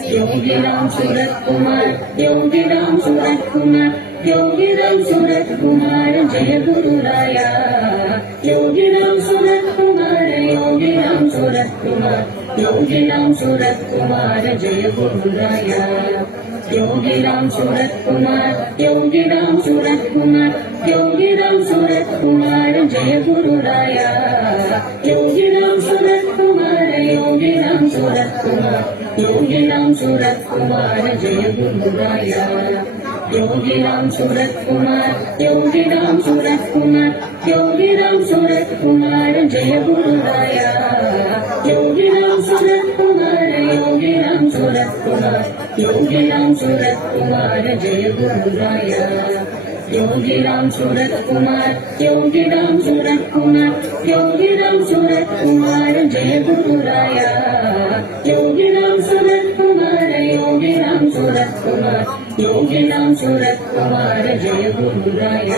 योगीराम सूरत कुमार, योगीराम सूरत कुमार, योगीराम सूरत कुमार जय गुरुराय। योगीराम सूरत कुमार, योगीराम सूरत कुमार, योगीराम सूरत कुमार जय गुरुराय। योगीराम सूरत कुमार, योगीराम सूरत कुमार, योगीराम सूरत कुमार जय गुरुराय। योगीराम सूरत कुमार, योगीराम सूरत कुमार, योगीराम सूरत कुमार जय गुरुराय। योगीराम सूरत कुमार, योगीराम सूरत कुमार, योगीराम सूरत कुमार जय गुरुराय। योगीराम सूरत कुमार, योगीराम सूरत कुमार, योगीराम सूरत कुमार जय गुरुराय। योगीराम सूरत कुमार, योगीराम सूरत कुमार, योगीराम सूरत कुमार जय गुरुराय। योगीराम सूरत कुमार, योगीराम सूरत कुमार, योगीराम सूरत कुमार जय गुरुराय।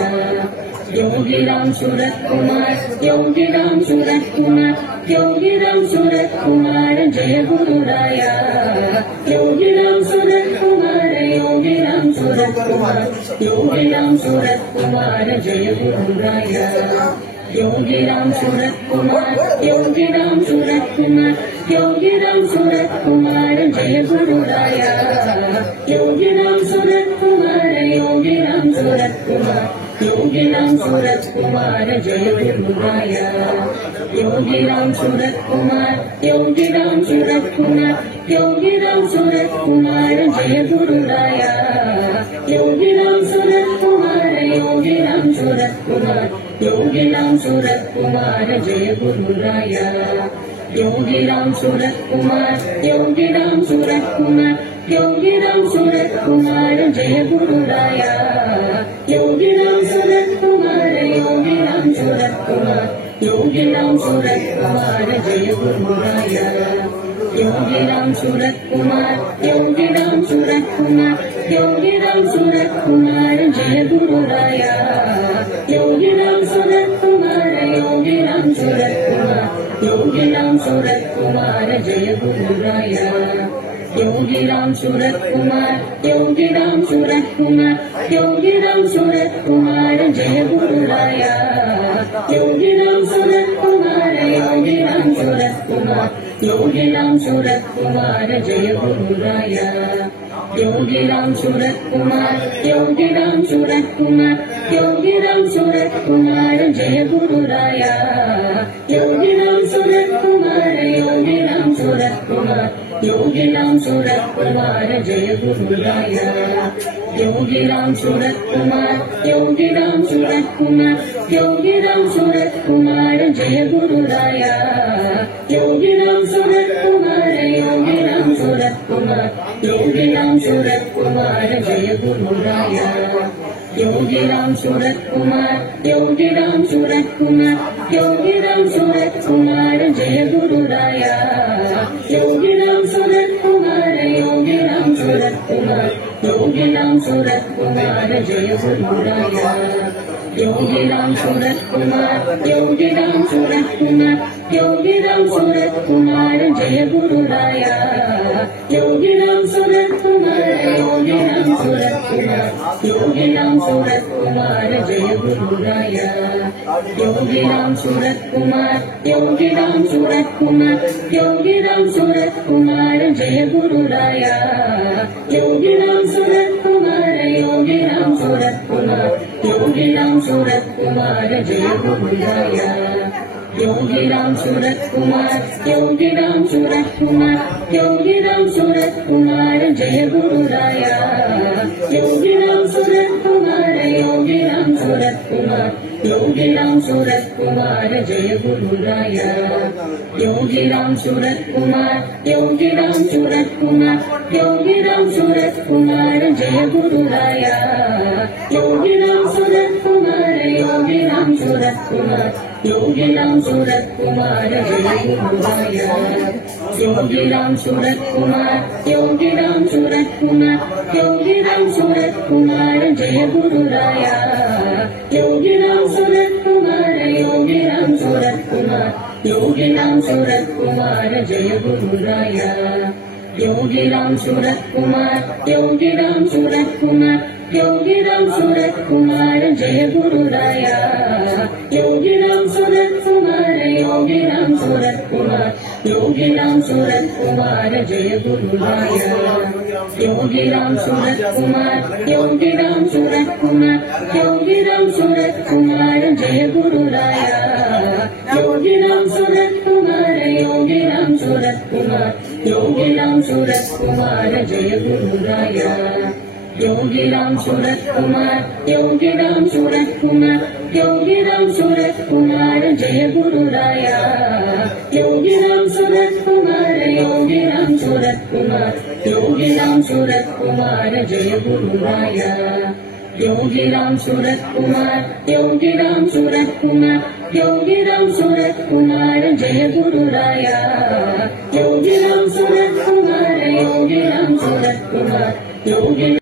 योगीराम सूरत कुमार, योगीराम सूरत कुमार, योगीराम सूरत कुमार जय गुरुराय। योगीराम सूरत कुमार, योगीराम सूरत कुमार, योगीराम सूरत कुमार जय गुरुराय। योगीराम सूरत कुमार, योगीराम सूरत कुमार, योगीराम सूरत कुमार जय गुरुराय। योगीराम सूरत कुमार, योगीराम सूरत कुमार, योगीराम सूरत कुमार जय गुरुराय। योगीराम सूरत कुमार, योगीराम सूरत कुमार, योगीराम सूरत कुमार जय गुरुराय। योगीराम सूरत कुमार, योगीराम सूरत कुमार, योगीराम सूरत कुमार जय गुरुराय। योगीराम सूरत कुमार, योगीराम सूरत कुमार, योगी राम सूरत कुमार जय गुरुराया योगी राम सूरत कुमार योगी राम सूरत कुमार योगी राम सूरत कुमार जय गुरुराया योगी राम सूरत कुमार योगी राम सूरत कुमार योगी राम सूरत कुमार जय गुरुराया योगी राम सूरत कुमार योगी राम सूरत कुमार योगी राम सूरत कुमार जय गुरुराया योगी राम सूरत कुमार योगी राम सूरत कुमार योगी राम सूरत कुमार जय गुरुराया योगी राम सूरत कुमार योगी राम सूरत कुमार योगी राम सूरत कुमार जय गुरुराया योगी राम सूरत कुमार योगी राम सूरत कुमार योगी राम सूरत कुमार जय गुरुराया योगी राम सूरत कुमार योगी राम सूरत कुमार योगी राम सूरत कुमार जय गुरुराया योगी राम सूरत कुमार योगी राम सूरत कुमार योगी राम सूरत कुमार जय गुरुराया योगी राम सूरत कुमार योगी राम सूरत कुमार योगी राम सूरत कुमार जय गुरुराया योगी राम सूरत कुमार योगी राम सूरत कुमार योगी राम सूरत कुमार जय गुरुराया योगी राम सूरत कुमार योगी राम सूरत कुमार योगी राम सूरत कुमार जय गुरुराया योगी राम सूरत कुमार योगी राम सूरत कुमार योगी राम सूरत कुमार जय गुरुराया योगी राम सूरत कुमार योगी राम सूरत कुमार योगी राम सूरत कुमार जय गुरुराया योगी राम सूरत कुमार योगी राम सूरत कुमार योगी राम सूरत कुमार जय गुरुराया योगी राम सूरत कुमार योगी राम सूरत कुमार योगी राम सूरत कुमार जय गुरुराया योगी राम सूरत कुमार योगी राम सूरत कुमार योगी राम सूरत कुमार जय गुरुराया योगी राम सूरत कुमार योगी राम सूरत कुमार योगी राम सूरत कुमार जय गुरुराया योगी राम सूरत कुमार योगी राम सूरत कुमार योगी राम सूरत कुमार जय गुरुराया योगी राम सूरत कुमार योगी राम सूरत कुमार योगी राम सूरत कुमार जय गुरुराया योगी राम सूरत कुमार योगी राम सूरत कुमार योगी राम सूरत कुमार जय गुरुराया योगी राम सूरत कुमार योगी राम सूरत कुमार योगी राम सूरत कुमार जय गुरुराया योगी राम सूरत कुमार योगी राम सूरत कुमार योगी राम सूरत कुमार जय गुरुराया योगी राम सूरत कुमार योगी राम सूरत कुमार योगी राम सूरत कुमार जय गुरुराया योगी राम सूरत कुमार योगी राम सूरत कुमार योगी राम सूरत कुमार जय गुरुराया योगी राम सूरत कुमार योगी राम सूरत कुमार योगी राम सूरत कुमार जय गुरुराया योगी राम सूरत कुमार योगी राम सूरत कुमार योगी राम सूरत कुमार जय गुरुराया योगी राम सूरत कुमार योगी राम सूरत कुमार योगी राम सूरत कुमार जय गुरुराया योगी राम सूरत कुमार योगी राम सूरत कुमार योगी राम सूरत कुमार जय गुरुराया योगी राम सूरत कुमार योगी राम सूरत कुमार योगी